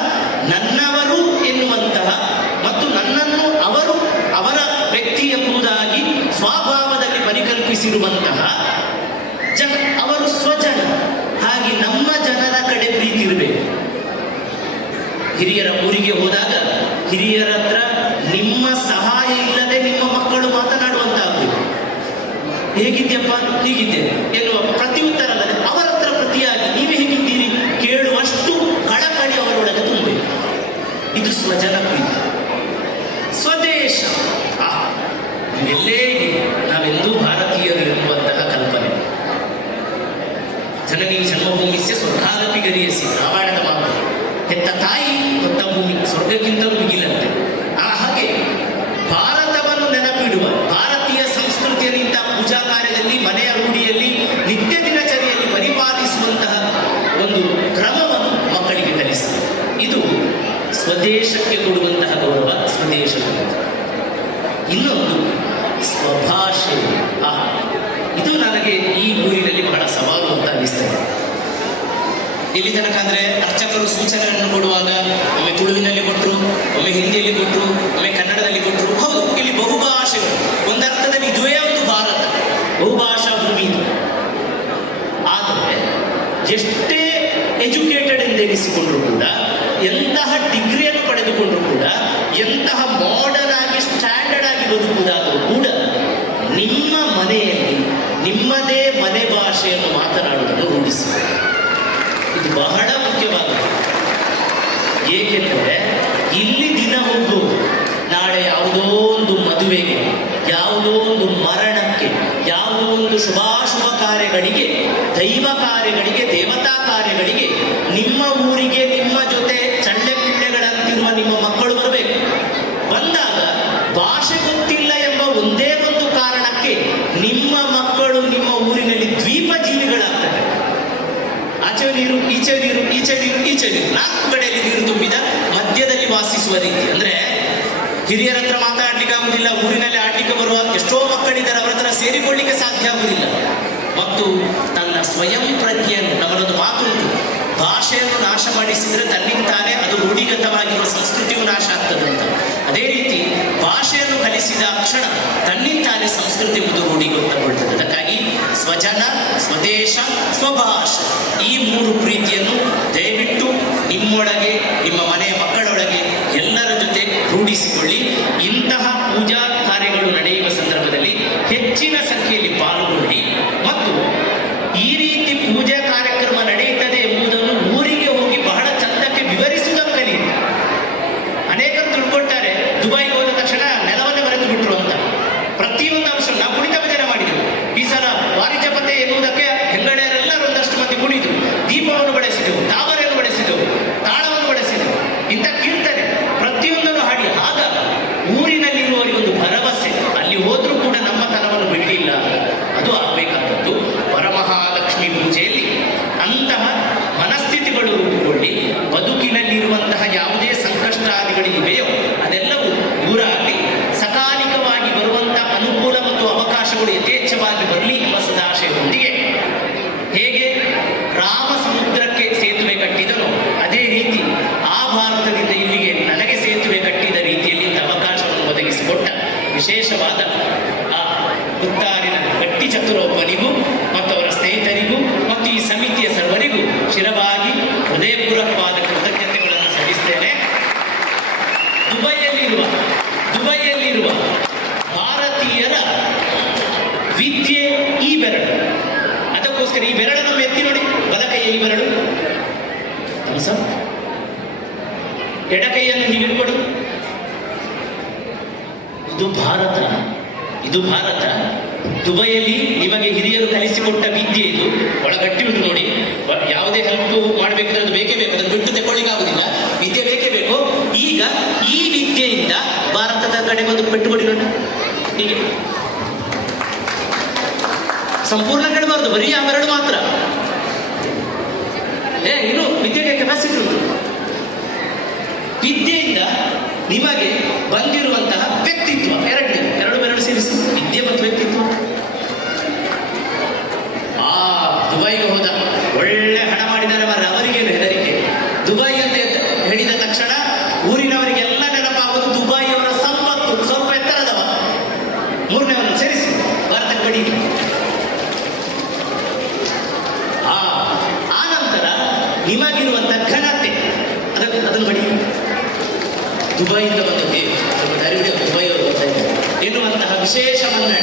ನನ್ನವರು ಎನ್ನುವಂತಹ ಮತ್ತು ನನ್ನನ್ನು ಅವರು ಅವರ ವ್ಯಕ್ತಿ ಎಂಬುದಾಗಿ ಸ್ವಭಾವದಲ್ಲಿ ಪರಿಕಲ್ಪಿಸಿರುವಂತಹ ಜನ ಅವರು ಸ್ವಜನ. ಹಾಗೆ ನಮ್ಮ ಜನರ ಕಡೆ ಪ್ರೀತಿ ಇರಬೇಕು. ಹಿರಿಯರ ಊರಿಗೆ ಹೋದಾಗ ಹಿರಿಯರ ಹತ್ರ ನಿಮ್ಮ ಸಹಾಯ ಇಲ್ಲದೆ ನಿಮ್ಮ ಮಕ್ಕಳು ಮಾತನಾಡುವಂತಾಗಬೇಕು. ಹೇಗಿದ್ಯಪ್ಪ, ಹೀಗಿದ್ದೇನೆ ಎನ್ನುವ ಪ್ರತಿ ಉತ್ತರದಲ್ಲಿ ಅವರ ಹತ್ರ ಪ್ರತಿಯಾಗಿ ನೀವು ಹೇಗಿದ್ದೀರಿ ಕೇಳುವಷ್ಟು ಕಳಕಳಿ ಅವರೊಳಗೆ ತುಂಬಬೇಕು. ಇದು ಸ್ವಜನ ಪ್ರೀತಿ. ಸ್ವದೇಶ, ಎಲ್ಲೇ ನಾವೆಂದೂ ಭಾರತೀಯರು ಎನ್ನುವಂತಹ ಕಲ್ಪನೆ. ಜನನಿ ಜನ್ಮಭೂಮಿಸ್ಯ ಸ್ವರ್ಗಾದಪಿ ಗರಿಯಸಿ, ರಾಮಾಯಣದ ಮಾತು. ಹೆತ್ತ ತಾಯಿ ಹೊತ್ತ ಭೂಮಿ ಸ್ವರ್ಗಕ್ಕಿಂತಲೂ ಮಿಗಿಲಂತೆ. ಹಾಗೆ ಭಾರತವನ್ನು ನೆನಪಿಡುವ, ಭಾರತೀಯ ಸಂಸ್ಕೃತಿಯಲ್ಲಿಂದ ಪೂಜಾ ಕಾರ್ಯದಲ್ಲಿ, ಮನೆಯ ರೂಢಿಯಲ್ಲಿ, ನಿತ್ಯ ದಿನಚರಿಯಲ್ಲಿ ಪರಿಪಾಲಿಸುವಂತಹ ಒಂದು ಕ್ರಮವನ್ನು ಮಕ್ಕಳಿಗೆ ಕಲಿಸಿ. ಇದು ಸ್ವದೇಶಕ್ಕೆ ಕೊಡುವಂತಹ ಗೌರವ, ಸ್ವದೇಶ. ಇನ್ನೊಂದು ಸ್ವಭಾಷೆ. ಇದು ನನಗೆ ಈ ಊರಿನಲ್ಲಿ ಬಹಳ ಸವಾಲು ಅಂತ ಅನಿಸ್ತದೆ. ಇಲ್ಲಿ ತನಕ ಅಂದ್ರೆ ಅರ್ಚಕರು ಸೂಚನೆಯನ್ನು ಕೊಡುವಾಗ ಒಮ್ಮೆ ತುಳುವಿನಲ್ಲಿ ಕೊಟ್ಟರು, ಒಮ್ಮೆ ಹಿಂದಿಯಲ್ಲಿ ಕೊಟ್ಟರು, ಒಮ್ಮೆ ಕನ್ನಡದಲ್ಲಿ ಕೊಟ್ಟರು. ಹೌದು, ಇಲ್ಲಿ ಬಹುಭಾಷೆಗಳು. ಒಂದರ್ಥದಲ್ಲಿ ಇದುವೇ ಒಂದು ಭಾರತ, ಬಹುಭಾಷಾ ಭೂಮಿ ಇದು. ಆದರೆ ಎಷ್ಟೇ ಎಜುಕೇಟೆಡ್ ಎಂದೆನಿಸಿಕೊಂಡ್ರು ಕೂಡ, ಎಂತಹ ಡಿಗ್ರಿಯನ್ನು ಪಡೆದುಕೊಂಡ್ರು ಕೂಡ, ಎಂತಹ ಮಾಡರ್ನ್ ಆಗಿ ಸ್ಟ್ಯಾಂಡರ್ಡ್ ಆಗಿ ಬದುಕುವುದಾದರೂ ಕೂಡ ನಿಮ್ಮ ಮನೆಯಲ್ಲಿ ನಿಮ್ಮದೇ ಮನೆ ಭಾಷೆಯನ್ನು ಮಾತನಾಡುವುದನ್ನು ರೂಢಿಸಿ. ಇದು ಬಹಳ ಮುಖ್ಯವಾಗಿದೆ. ಏಕೆಂದರೆ ಇಲ್ಲಿ ದಿನ ಹೋಗುವುದು, ನಾಳೆ ಯಾವುದೋ ಒಂದು ಮದುವೆಗೆ, ಯಾವುದೋ ಒಂದು ಮರಣಕ್ಕೆ, ಯಾವುದೋ ಒಂದು ಶುಭಾಶುಭ ಕಾರ್ಯಗಳಿಗೆ, ದೈವ ಕಾರ್ಯಗಳಿಗೆ, ದೇವತಾ ಕಾರ್ಯಗಳಿಗೆ ನಿಮ್ಮ ಊರಿಗೆ ನಿಮ್ಮ ಜೊತೆ ಚಳ್ಳೆ ಪಿಳ್ಳೆಗಳಂತಿರುವ ನಿಮ್ಮ ಮಕ್ಕಳು ಬರಬೇಕು. ಬಂದಾಗ ಭಾಷೆ ಗೊತ್ತಿಲ್ಲ ಎಂಬ ಒಂದೇ ಒಂದು ಕಾರಣಕ್ಕೆ ನಿಮ್ಮ ಮಕ್ಕಳು ನಿಮ್ಮ ಊರಿನಲ್ಲಿ ದ್ವೀಪ ಜೀವಿಗಳಾಗ್ತವೆ. ಆಚೆ ನೀರು, ಈಚೆ ನೀರು, ಈಚೆ ನೀರು, ಈಚೆ ನೀರು, 4 ಕಡೆಯಲ್ಲಿ ನೀರು ತುಂಬಿದ ಮಧ್ಯದಲ್ಲಿ ವಾಸಿಸುವ ರೀತಿ. ಅಂದ್ರೆ ಹಿರಿಯರ ಹತ್ರ ಮಾತಾಡ್ಲಿಕ್ಕೆ ಆಗುದಿಲ್ಲ, ಊರಿನಲ್ಲಿ ಆಡ್ಲಿಕ್ಕೆ ಬರುವ ಎಷ್ಟೋ ಮಕ್ಕಳಿದ್ದಾರೆ, ಅವರ ಹತ್ರ ಸೇರಿಕೊಳ್ಳಿಕ್ಕೆ ಸಾಧ್ಯ ಆಗುವುದಿಲ್ಲ. ಮತ್ತು ತನ್ನ ಸ್ವಯಂ ಪ್ರಜ್ಞೆಯನ್ನು, ನಮ್ಮಲ್ಲೊಂದು ಮಾತುಂಟು, ಭಾಷೆಯನ್ನು ನಾಶ ಮಾಡಿಸಿದರೆ ತನ್ನಿಂತಾನೇ ಅದು ರೂಢಿಗತವಾಗಿರುವ ಸಂಸ್ಕೃತಿಯು ನಾಶ ಆಗ್ತದಂತ. ಅದೇ ರೀತಿ ಭಾಷೆಯನ್ನು ಕಲಿಸಿದ ಕ್ಷಣ ತನ್ನಿಂತಾನೇ ಸಂಸ್ಕೃತಿ ಎಂಬುದು ರೂಢಿಗೊತ್ತಗೊಳ್ತದೆ. ಅದಕ್ಕಾಗಿ ಸ್ವಜನ, ಸ್ವದೇಶ, ಸ್ವಭಾಷೆ, ಈ 3 ಪ್ರೀತಿಯನ್ನು ದಯವಿಟ್ಟು ನಿಮ್ಮೊಳಗೆ, ನಿಮ್ಮ ಮನೆಯ ಮಕ್ಕಳೊಳಗೆ ಎಲ್ಲರ ಜೊತೆ ರೂಢಿಸಿಕೊಳ್ಳಿ. ಇಂತಹ ಪೂಜಾ ಕಾರ್ಯಗಳು ನಡೆಯುವ ಸಂದರ್ಭದಲ್ಲಿ ಹೆಚ್ಚಿನ ಸಂಖ್ಯೆಯಲ್ಲಿ ಪಾಲ್ಗೊಳ್ಳಿ ಮತ್ತು ಈ ರೀತಿ ಪೂಜಾ ಕಾರ್ಯಕ್ರಮ ನಡೆಯುತ್ತದೆ ಎಂಬುದನ್ನು ಊರಿಗೆ ಹೋಗಿ ಬಹಳ ಚಂದಕ್ಕೆ ವಿವರಿಸುವುದನ್ನು ಕಲಿಯಿರಿ. ಅನೇಕರು ತಿಳ್ಕೊಳ್ತಾರೆ, ದುಬೈಗೆ ಹೋದ ತಕ್ಷಣ ನೆಲವನ್ನೇ ಬರೆದು ಬಿಟ್ರು ಅಂತ. ಪ್ರತಿಯೊಂದು ಅಂಶ ನಾವು ಕುಣಿತ ಭಜನೆ ಮಾಡಿದೆವು. ಈ ಸಲ ವಾರಿಜಪತೆ ಎನ್ನುವುದಕ್ಕೆ ಹೆಂಗಳೆಯರೆಲ್ಲರೂ ಒಂದಷ್ಟು ಮಂದಿ ಕುಣಿದು ದೀಪವನ್ನು ಬಳಸಿದೆವು, ತಾವರೆಯನ್ನು ಬಳಸಿದೆವು, ತಾಳವನ್ನು ಬಳಸಿದೆವು, ಇಂಥ ಕೀರ್ತನೆ ಪ್ರತಿಯೊಂದನ್ನು ಹಾಡಿ. ಆಗ ಊರಿನಲ್ಲಿರುವವರಿಗೆ ಒಂದು ಭರವಸೆ, ಅಲ್ಲಿ ಹೋದ್ರೂ ಕೂಡ ನಮ್ಮ ತನವನ್ನು ಬಿಡಲಿಲ್ಲ. ಅದು ಆಗಬೇಕಾದದ್ದು. ವರಮಹಾಲಕ್ಷ್ಮಿ ಪೂಜೆಯಲ್ಲಿ ಅಂತಹ ಮನಸ್ಥಿತಿಗಳು ರೂಪುಗೊಂಡು ಬದುಕಿನಲ್ಲಿರುವಂತಹ ಯಾವುದೇ ಸಂಕಷ್ಟಾದಿಗಳಿವೆಯೋ ಅದೆಲ್ಲವೂ ದೂರ ಆಗಲಿ, ಸಕಾಲಿಕವಾಗಿ ಬರುವಂತಹ ಅನುಕೂಲ ಮತ್ತು ಅವಕಾಶಗಳು ಯಥೇಚ್ಛವಾಗಿ ಬರಲಿ ಎಂಬ ಸದಾಶಯದೊಂದಿಗೆ ಹೇಗೆ ರಾಮ ಸಮುದ್ರಕ್ಕೆ ಸೇತುವೆ ಕಟ್ಟಿದನೋ ಅದೇ ರೀತಿ ಆ ಭಾರತದಿಂದ ಇಲ್ಲಿಗೆ ನನಗೆ ಸೇತುವೆ ಕಟ್ಟಿದ ರೀತಿಯಲ್ಲಿ ಅವಕಾಶವನ್ನು ಒದಗಿಸಿಕೊಟ್ಟ ವಿಶೇಷವಾದ ಆ ಗುತ್ತಾರಿನ ಗಟ್ಟಿ ಚತುರೊಬ್ಬನಿಗೂ ಮತ್ತು ಅವರ ಸ್ನೇಹಿತರಿಗೂ ಮತ್ತು ಈ ಸಮಿತಿಯ ಸರ್ವರಿಗೂ ಶಿರವಾಗಿ ಹೃದಯಪೂರ್ವಕವಾದ ಕೃತಜ್ಞತೆಗಳನ್ನು ಸಲ್ಲಿಸ್ತೇನೆ. ದುಬೈಯಲ್ಲಿರುವ ಭಾರತೀಯರ ವಿದ್ಯೆ ಈ ಬೆರಳು. ಅದಕ್ಕೋಸ್ಕರ ಈ ಬೆರಳನ್ನು ಎತ್ತಿ ನೋಡಿ, ಬಲಕೈಯ ಈ ಬೆರಳು ಎಡಕೈಯನ್ನು ಹೀಗಿಟ್ಕೊಡು. ಇದು ಭಾರತ. ದುಬೈಯಲ್ಲಿ ನಿಮಗೆ ಹಿರಿಯರು ಕಲಿಸಿಕೊಟ್ಟ ವಿದ್ಯೆ ಇದು. ಒಳಗಟ್ಟಿ ಉಂಟು ನೋಡಿ, ಯಾವುದೇ ಹೆಲ್ಪ್ ಮಾಡಬೇಕಾದ್ರೆ ಅದು ಬೇಕೇ ಬೇಕು, ಅದನ್ನು ಬಿಟ್ಟು ತಗೊಳ್ಳಿಕ್ಕೆ ಆಗುದಿಲ್ಲ, ವಿದ್ಯೆ ಬೇಕೇ ಬೇಕು. ಈಗ ಈ ವಿದ್ಯೆಯಿಂದ ಭಾರತದ ಕಡೆ ಒಂದು ಪೆಟ್ಟು ಕೊಡಿ ನೋಡಿ, ಹೀಗೆ ಸಂಪೂರ್ಣ ಕೆಡಬಾರ್ದು, ಬರೀ ಆ ಬೆರಳು ಮಾತ್ರ. ಇನ್ನು ವಿದ್ಯೆಗೆ ಕೆಪಾಸಿಟಿ ಉಂಟು. ವಿದ್ಯೆಯಿಂದ ನಿಮಗೆ ಬಂದಿರುವಂತಹ ವ್ಯಕ್ತಿತ್ವ ಎರಡು ಬೆರಳು ಸೇರಿಸಿ, ವಿದ್ಯೆ ಮತ್ತು ವ್ಯಕ್ತಿತ್ವ. ದುಬೈಗೆ ಹೋದ, ಒಳ್ಳೆ ಹಣ ಮಾಡಿದ್ದಾರೆ ಮಾರ್ರೆ, ಅವರಿಗೇನು ಹೆದರಿಕೆ. ದುಬೈ ಅಂತ ಹೇಳಿದ ತಕ್ಷಣ ಊರಿನವರಿಗೆಲ್ಲ ನೆನಪಾಗುವುದು ದುಬೈಯವರ ಸಂಪತ್ತು. ಸ್ವಲ್ಪ ಎತ್ತರದವ, ಮೂರನೇವನ್ನು ಸೇರಿಸಿ ಭಾರತಕ್ಕೆ ಬಡಿ. ಆ ನಂತರ ನಿಮಗಿರುವಂತ ಘನತೆ, ಅದನ್ನು ಬಡಿ. ದುಬೈಯಿಂದ ಬಂದದ್ದು ಸ್ವಲ್ಪ ಅರಿವಿದೆ, ದುಬೈಯವರು ಬರ್ತಾ ಇದ್ದಾರೆ ಎನ್ನುವಂತಹ ವಿಶೇಷ ಮನ್ನಣೆ.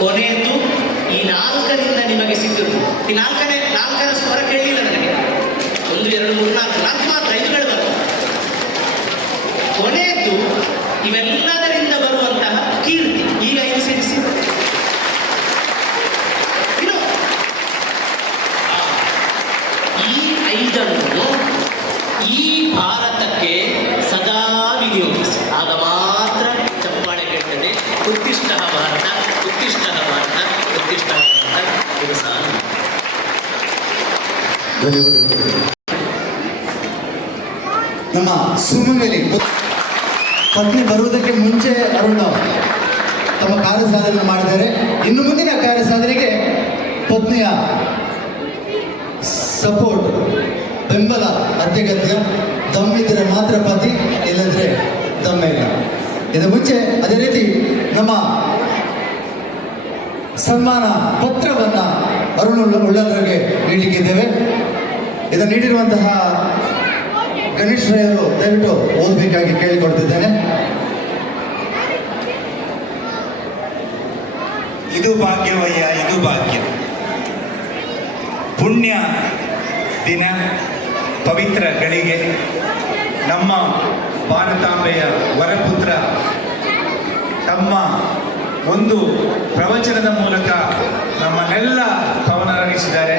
ಕೊನೆಯದು ಈ ನಾಲ್ಕರಿಂದ ನಿಮಗೆ ಸಿಕ್ಕಿರುವುದು. ಈ ನಾಲ್ಕರ ಸ್ವರ ಕೇಳಲಿಲ್ಲ ನನಗೆ. 1 2 3 4 ಮಾತ್ರ, 5 ಬರ್ತದೆ. ಕೊನೆಯದ್ದು ಇವೆಲ್ಲದರಿಂದ ಬರುವಂತಹ ಕೀರ್ತಿ. ಈಗ 5 ಸೇರಿಸಿ. ಇನ್ನು ಈ 5 ಈ ಭಾರತಕ್ಕೆ ಸದಾ ವಿನಿಯೋಗಿಸಿ, ಆಗ ಮಾತ್ರ ಚಪ್ಪಾಳೆ ಕೇಳ್ತದೆ. ಉತ್ತಿಷ್ಟ ಭಾರತ, ಉತ್ತಿಷ್ಟ ಭಾರತ, ಉತ್ತಿಷ್ಟ ಭಾರತ. ಇದು ಸಾಲು. ನಮ್ಮ ಸುಮಂಗಲಿ ಪತ್ನಿ ಬರುವುದಕ್ಕೆ ಮುಂಚೆ ಅರುಣ್ ತಮ್ಮ ಕಾರ್ಯ ಸಾಧನೆ ಮಾಡಿದ್ದಾರೆ. ಇನ್ನು ಮುಂದಿನ ಕಾರ್ಯ ಸಾಧನೆಗೆ ಪತ್ನಿಯ ಸಪೋರ್ಟ್, ಬೆಂಬಲ ಅತ್ಯಗತ್ಯ. ದಮ್ಮಿದ್ರೆ ಮಾತ್ರ ಪತಿ, ಇಲ್ಲದ್ರೆ ದಮ್ಮ ಇಲ್ಲ. ಇದು ಮುಂಚೆ ಅದೇ ರೀತಿ ನಮ್ಮ ಸನ್ಮಾನ ಪತ್ರವನ್ನು ಅರುಣ್ ಉಳ್ಳಲ್ರಿಗೆ ನೀಡಲಿಕ್ಕಿದ್ದೇವೆ. ಇದನ್ನು ನೀಡಿರುವಂತಹ ಗಣೇಶ್ ರಾಯರು ದಯವಿಟ್ಟು ಓದಬೇಕಾಗಿ ಕೇಳಿಕೊಡ್ತಿದ್ದೇನೆ. ಇದು ಭಾಗ್ಯವಯ್ಯ, ಇದು ಭಾಗ್ಯ. ಪುಣ್ಯ ದಿನ, ಪವಿತ್ರ ಗಳಿಗೆ, ನಮ್ಮ ಭಾರತಾಂಬೆಯ ವರಪುತ್ರ ತಮ್ಮ ಒಂದು ಪ್ರವಚನದ ಮೂಲಕ ನಮ್ಮನ್ನೆಲ್ಲ ಪವನರಾಗಿಸಿದ್ದಾರೆ.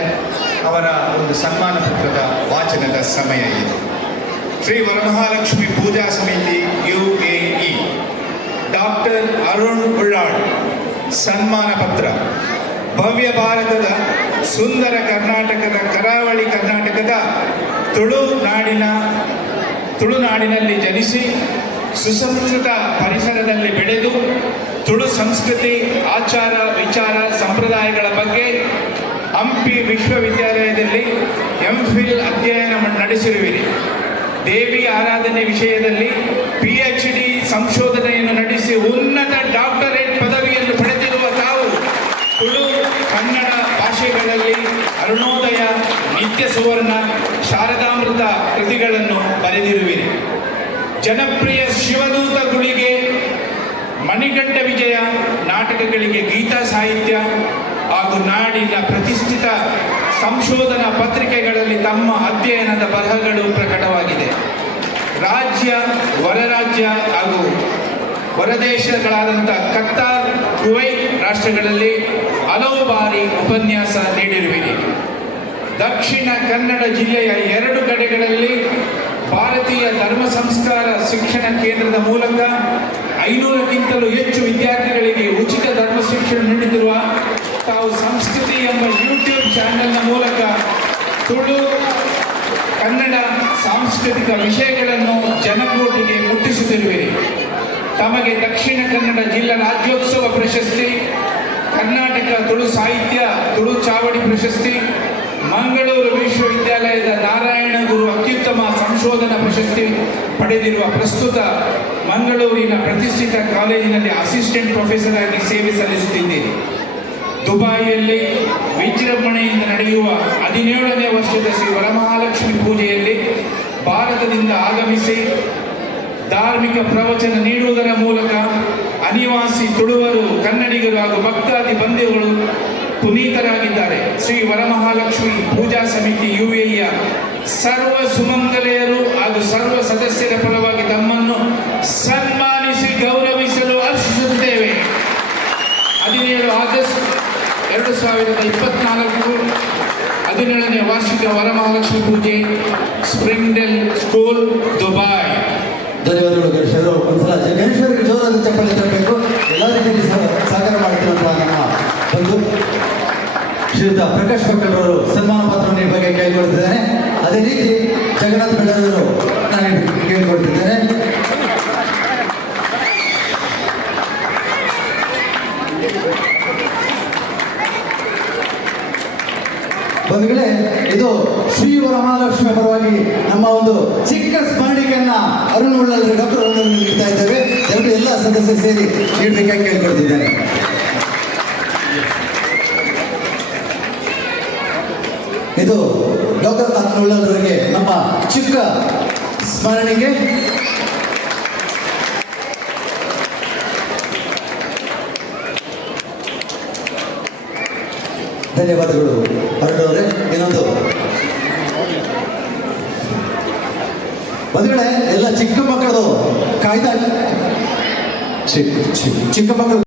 ಅವರ ಒಂದು ಸನ್ಮಾನ ಪತ್ರದ ವಾಚನದ ಸಮಯ ಇದು. ಶ್ರೀ ವರಮಹಾಲಕ್ಷ್ಮಿ ಪೂಜಾ ಸಮಿತಿ UAE, ಡಾಕ್ಟರ್ ಅರುಣ್ ಉಳ್ಳಾಳ್ ಸನ್ಮಾನ ಪತ್ರ. ಭವ್ಯ ಭಾರತದ ಸುಂದರ ಕರ್ನಾಟಕದ ಕರಾವಳಿ ಕರ್ನಾಟಕದ ತುಳುನಾಡಿನಲ್ಲಿ ಜನಿಸಿ ಸುಸಂಸ್ಕೃತ ಪರಿಸರದಲ್ಲಿ ಬೆಳೆದು ತುಳು ಸಂಸ್ಕೃತಿ, ಆಚಾರ, ವಿಚಾರ, ಸಂಪ್ರದಾಯಗಳ ಬಗ್ಗೆ ಹಂಪಿ ವಿಶ್ವವಿದ್ಯಾಲಯದಲ್ಲಿ MPhil ಅಧ್ಯಯನ ನಡೆಸಿರುವಿರಿ. ದೇವಿ ಆರಾಧನೆ ವಿಷಯದಲ್ಲಿ PhD ಸಂಶೋಧನೆಯನ್ನು ನಡೆಸಿ ಉನ್ನತ ಡಾಕ್ಟರೇಟ್ ಪದವಿಯನ್ನು ಪಡೆದಿರುವ ತಾವು ತುಳು, ಕನ್ನಡ ಭಾಷೆಗಳಲ್ಲಿ ಅರುಣೋದಯ, ನಿತ್ಯ ಸುವರ್ಣ, ಶಾರದಾಮೃತ ಕೃತಿಗಳನ್ನು ಬರೆದಿರುವಿರಿ. ಜನಪ್ರಿಯ ಶಿವದೂತ ಗುಳಿಗೆ, ಮಣಿಗಂಡ ವಿಜಯ ನಾಟಕಗಳಿಗೆ ಗೀತಾ ಸಾಹಿತ್ಯ ಹಾಗೂ ನಾಡಿನ ಪ್ರತಿಷ್ಠಿತ ಸಂಶೋಧನಾ ಪತ್ರಿಕೆಗಳಲ್ಲಿ ತಮ್ಮ ಅಧ್ಯಯನದ ಬರಹಗಳು ಪ್ರಕಟವಾಗಿದೆ. ರಾಜ್ಯ, ಹೊರರಾಜ್ಯ ಹಾಗೂ ಹೊರದೇಶಗಳಾದಂಥ ಕತ್ತಾರ್, ಕುವೈತ್ ರಾಷ್ಟ್ರಗಳಲ್ಲಿ ಹಲವು ಬಾರಿ ಉಪನ್ಯಾಸ ನೀಡಿರುವಿರಿ. ದಕ್ಷಿಣ ಕನ್ನಡ ಜಿಲ್ಲೆಯ 2 ಕಡೆಗಳಲ್ಲಿ ಭಾರತೀಯ ಧರ್ಮ ಸಂಸ್ಕಾರ ಶಿಕ್ಷಣ ಕೇಂದ್ರದ ಮೂಲಕ 500ಕ್ಕಿಂತಲೂ ಹೆಚ್ಚು ವಿದ್ಯಾರ್ಥಿಗಳಿಗೆ ಉಚಿತ ಧರ್ಮ ಶಿಕ್ಷಣ ನೀಡುತ್ತಿರುವ ತಾವು ಸಂಸ್ಕೃತಿ ಎಂಬ ಯೂಟ್ಯೂಬ್ ಚಾನೆಲ್ನ ಮೂಲಕ ತುಳು, ಕನ್ನಡ ಸಾಂಸ್ಕೃತಿಕ ವಿಷಯಗಳನ್ನು ಜನಕೋಟಿಗೆ ಮುಟ್ಟಿಸುತ್ತಿರುವಿರಿ. ತಮಗೆ ದಕ್ಷಿಣ ಕನ್ನಡ ಜಿಲ್ಲಾ ರಾಜ್ಯೋತ್ಸವ ಪ್ರಶಸ್ತಿ, ಕರ್ನಾಟಕ ತುಳು ಸಾಹಿತ್ಯ ತುಳು ಚಾವಡಿ ಪ್ರಶಸ್ತಿ, ಮಂಗಳೂರು ವಿಶ್ವವಿದ್ಯಾಲಯದ ನಾರಾಯಣ ಗುರು ಅತ್ಯುತ್ತಮ ಸಂಶೋಧನಾ ಪ್ರಶಸ್ತಿ ಪಡೆದಿರುವ ಪ್ರಸ್ತುತ ಮಂಗಳೂರಿನ ಪ್ರತಿಷ್ಠಿತ ಕಾಲೇಜಿನಲ್ಲಿ ಅಸಿಸ್ಟೆಂಟ್ ಪ್ರೊಫೆಸರ್ ಆಗಿ ಸೇವೆ ಸಲ್ಲಿಸುತ್ತಿದ್ದೀರಿ. ದುಬೈಯಲ್ಲಿ ವಿಜೃಂಭಣೆಯಿಂದ ನಡೆಯುವ 17ನೇ ವರ್ಷದ ಶ್ರೀ ವರಮಹಾಲಕ್ಷ್ಮಿ ಪೂಜೆಯಲ್ಲಿ ಭಾರತದಿಂದ ಆಗಮಿಸಿ ಧಾರ್ಮಿಕ ಪ್ರವಚನ ನೀಡುವುದರ ಮೂಲಕ ಅನಿವಾಸಿ ತುಳುವರು, ಕನ್ನಡಿಗರು ಹಾಗೂ ಭಕ್ತಾದಿ ಬಂಧುಗಳು ಪುನೀತರಾಗಿದ್ದಾರೆ. ಶ್ರೀ ವರಮಹಾಲಕ್ಷ್ಮಿ ಪೂಜಾ ಸಮಿತಿ UAEಯ ಸರ್ವ ಸುಮಂಗಲೆಯರು ಹಾಗೂ ಸರ್ವ ಸದಸ್ಯರ ಪರವಾಗಿ ತಮ್ಮನ್ನು ಸನ್ಮಾನಿಸಿ ಗೌರವಿಸಲು ಹರ್ಷಿಸುತ್ತೇವೆ. 17 ಆಗಸ್ಟ್ 2024 17ನೇ ವಾರ್ಷಿಕ ವರಮಹಾಲಕ್ಷ್ಮಿ ಪೂಜೆ, ಸ್ಪ್ರಿಂಗ್ಡೆಲ್ ಸ್ಕೂಲ್, ದುಬೈ. ಧನ್ಯವಾದಗಳು ಗಣೇಶ್ ಅವರು. ಒಂದ್ಸಲ ಗಣೇಶ್ವರಿಗೆ ಜೋರಾದ ಚಪ್ಪಲಿ ತರಬೇಕು. ಎಲ್ಲ ರೀತಿಯಲ್ಲಿ ಸಹಕಾರ ಮಾಡ್ತಿರುವಂತಹ ನಮ್ಮ ಬಂಧು ಶ್ರೀಯುತ ಪ್ರಕಾಶ್ ಪಕ್ಕಲ್ರವರು ಸನ್ಮಾನ ಪತ್ರವನ್ನು ಈ ಬಗ್ಗೆ ಕೈಗೊಳ್ಳುತ್ತಿದ್ದಾರೆ. ಅದೇ ರೀತಿ ಜಗನ್ನಾಥ್ ಬೆಳ್ಳವರು ನಾನು ಕೇಳ್ಕೊಳ್ತಿದ್ದೇನೆ. ಬಂಧುಗಳೇ, ಇದು ಶ್ರೀ ವರಮಹಾಲಕ್ಷ್ಮಿ ಪರವಾಗಿ ನಮ್ಮ ಒಂದು ಚಿಕ್ಕ ಸ್ಮರಣಿಕೆಯನ್ನ ಅರುಣ್ ಉಳ್ಳಲ್ ಡಾಕ್ಟರ್ ಅರುಣ್ ನೀಡ್ತಾ ಇದ್ದೇವೆ. ದಯವಿಟ್ಟು ಎಲ್ಲ ಸದಸ್ಯರು ಸೇರಿ ನೀಡಬೇಕಾಗಿ ಕೇಳ್ಕೊಳ್ತಿದ್ದೇನೆ. ಇದು ಡಾಕ್ಟರ್ ಅರುಣ್ ಉಳ್ಳಲ್ ಅವರಿಗೆ ನಮ್ಮ ಚಿಕ್ಕ ಸ್ಮರಣಿಕೆ. ಧನ್ಯವಾದಗಳು ಅರುಣ್ ಅವರೇ. ಇನ್ನೊಂದು ಬಂಧುಗಳೇ, ಎಲ್ಲ ಚಿಕ್ಕ ಮಕ್ಕಳು ಕಾಯ್ತಾ ಚಿಕ್ಕ ಮಕ್ಕಳು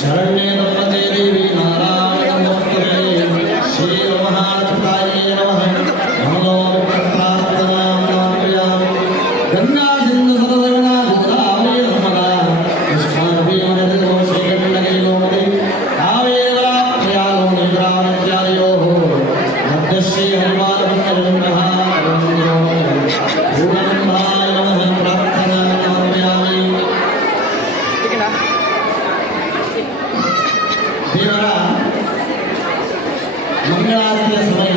ಶರಣ್ಯೇ ನಮಸ್ತೆ ದೇವಿ ನಾರಾಯಣ ನಮಸ್ತೆ ಶ್ರೀ ಮಹಾಚುತಾಯ ನಮಃ ನಮೋ ಪ್ರಾರ್ಥನಾಂ ನಾಮಯಾಮಿ ಗಂಗಾ ಸಿಂಧು ಸರಸ್ವತಿ ಗೋದಾವರಿ ನರ್ಮದಾ ಕೃಷ್ಣಾ ಭೀಮನದಿ ಶ್ರೀಗಂಡಕಿ ಗೋಮತಿ ಕಾವೇರಿ ಪ್ರಯಾಗೋ ನೇತ್ರಾವತ್ಯಾದಯೋಃ ಮಧ್ಯಶ್ರೀ ಹರಿವಾರವಿಂದರಂಗಃ ಭೂಮಂಬಾಯ ನಮಃ ಪ್ರಾರ್ಥನಾಂ ನಾಮಯಾಮಿ ದೇವರ ಮಂಗಳಾರತಿಯ ಸಮಯ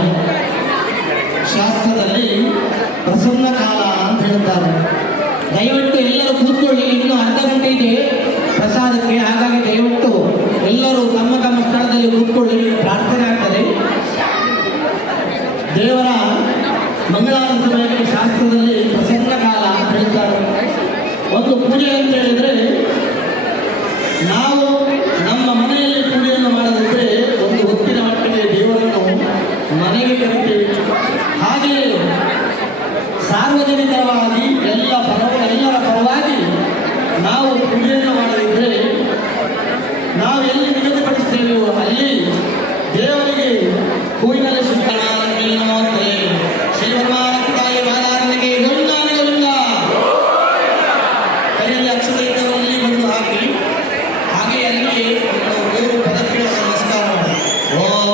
ಶಾಸ್ತ್ರದಲ್ಲಿ ಪ್ರಸನ್ನ ಕಾಲ ಅಂತ ಹೇಳ್ತಾರೆ. ದಯವಿಟ್ಟು ಎಲ್ಲರೂ ಕೂತ್ಕೊಳ್ಳಿ, ಇನ್ನು ಅರ್ಧ ಗಂಟೆ ಇದೆ ಪ್ರಸಾದಕ್ಕೆ. ಹಾಗಾಗಿ ದಯವಿಟ್ಟು ಎಲ್ಲರೂ ತಮ್ಮ ತಮ್ಮ ಸ್ಥಳದಲ್ಲಿ ಕೂತ್ಕೊಳ್ಳಿ, ಪ್ರಾರ್ಥನೆ ಆಗ್ತದೆ. ದೇವರ ಮಂಗಳಾರತಿ ಸಮಯಕ್ಕೆ ಶಾಸ್ತ್ರದಲ್ಲಿ ಪ್ರಸನ್ನ ಕಾಲ ಅಂತ ಹೇಳ್ತಾರೆ. ಒಂದು ಪೂಜೆ ಅಂತ ಹೇಳಿದ್ರೆ, ನಾವು ನಮ್ಮ ಮನೆಯಲ್ಲಿ ಪೂಜೆಯನ್ನು ಮಾಡದಿದ್ದರೆ ಒಂದು ಹೊತ್ತಿನ ಮಟ್ಟಿಗೆ ದೇವರನ್ನು ಮನೆಗೆ ಕರಿತೇವೆ. ಹಾಗೆಯೇ ಸಾರ್ವಜನಿಕವಾಗಿ ಎಲ್ಲರ ಪರವಾಗಿ ನಾವು ಪೂಜೆಯನ್ನು ಮಾಡದಿದ್ದರೆ ನಾವು ಎಲ್ಲಿ ನಿಗದಿಪಡಿಸ್ತೇವೆಯೋ ಅಲ್ಲಿ ದೇವರಿಗೆ ಹೂವಿನಲ್ಲಿ ಶುದ್ಧನಾರಂಗೆ ನಮೋತ್ತರೆ ಶ್ರೀವರ್ಮಾನಕ್ಕಾಗಿ ಬಾಲಾರನಿಗೆ ಗೋವಿಂದ ಕೈಯಲ್ಲಿ ಅಕ್ಷತೆ ಇದ್ದವರಲ್ಲಿ ಬಂದು ಹಾಕಿ ಹಾಗೆ ಅಲ್ಲಿ ಮೂರು ಪದಕ್ಕೆ ನಮಸ್ಕಾರ ಮಾಡಿ. ಓಂ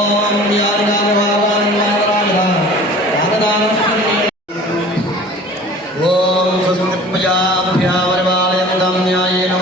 ಓಂ ಸ್ವಸ್ತಿ ಪ್ರಜಾಭ್ಯಾ ಪರಿಪಾಲಯಂತಾಂ ನ್ಯಾಯೇನ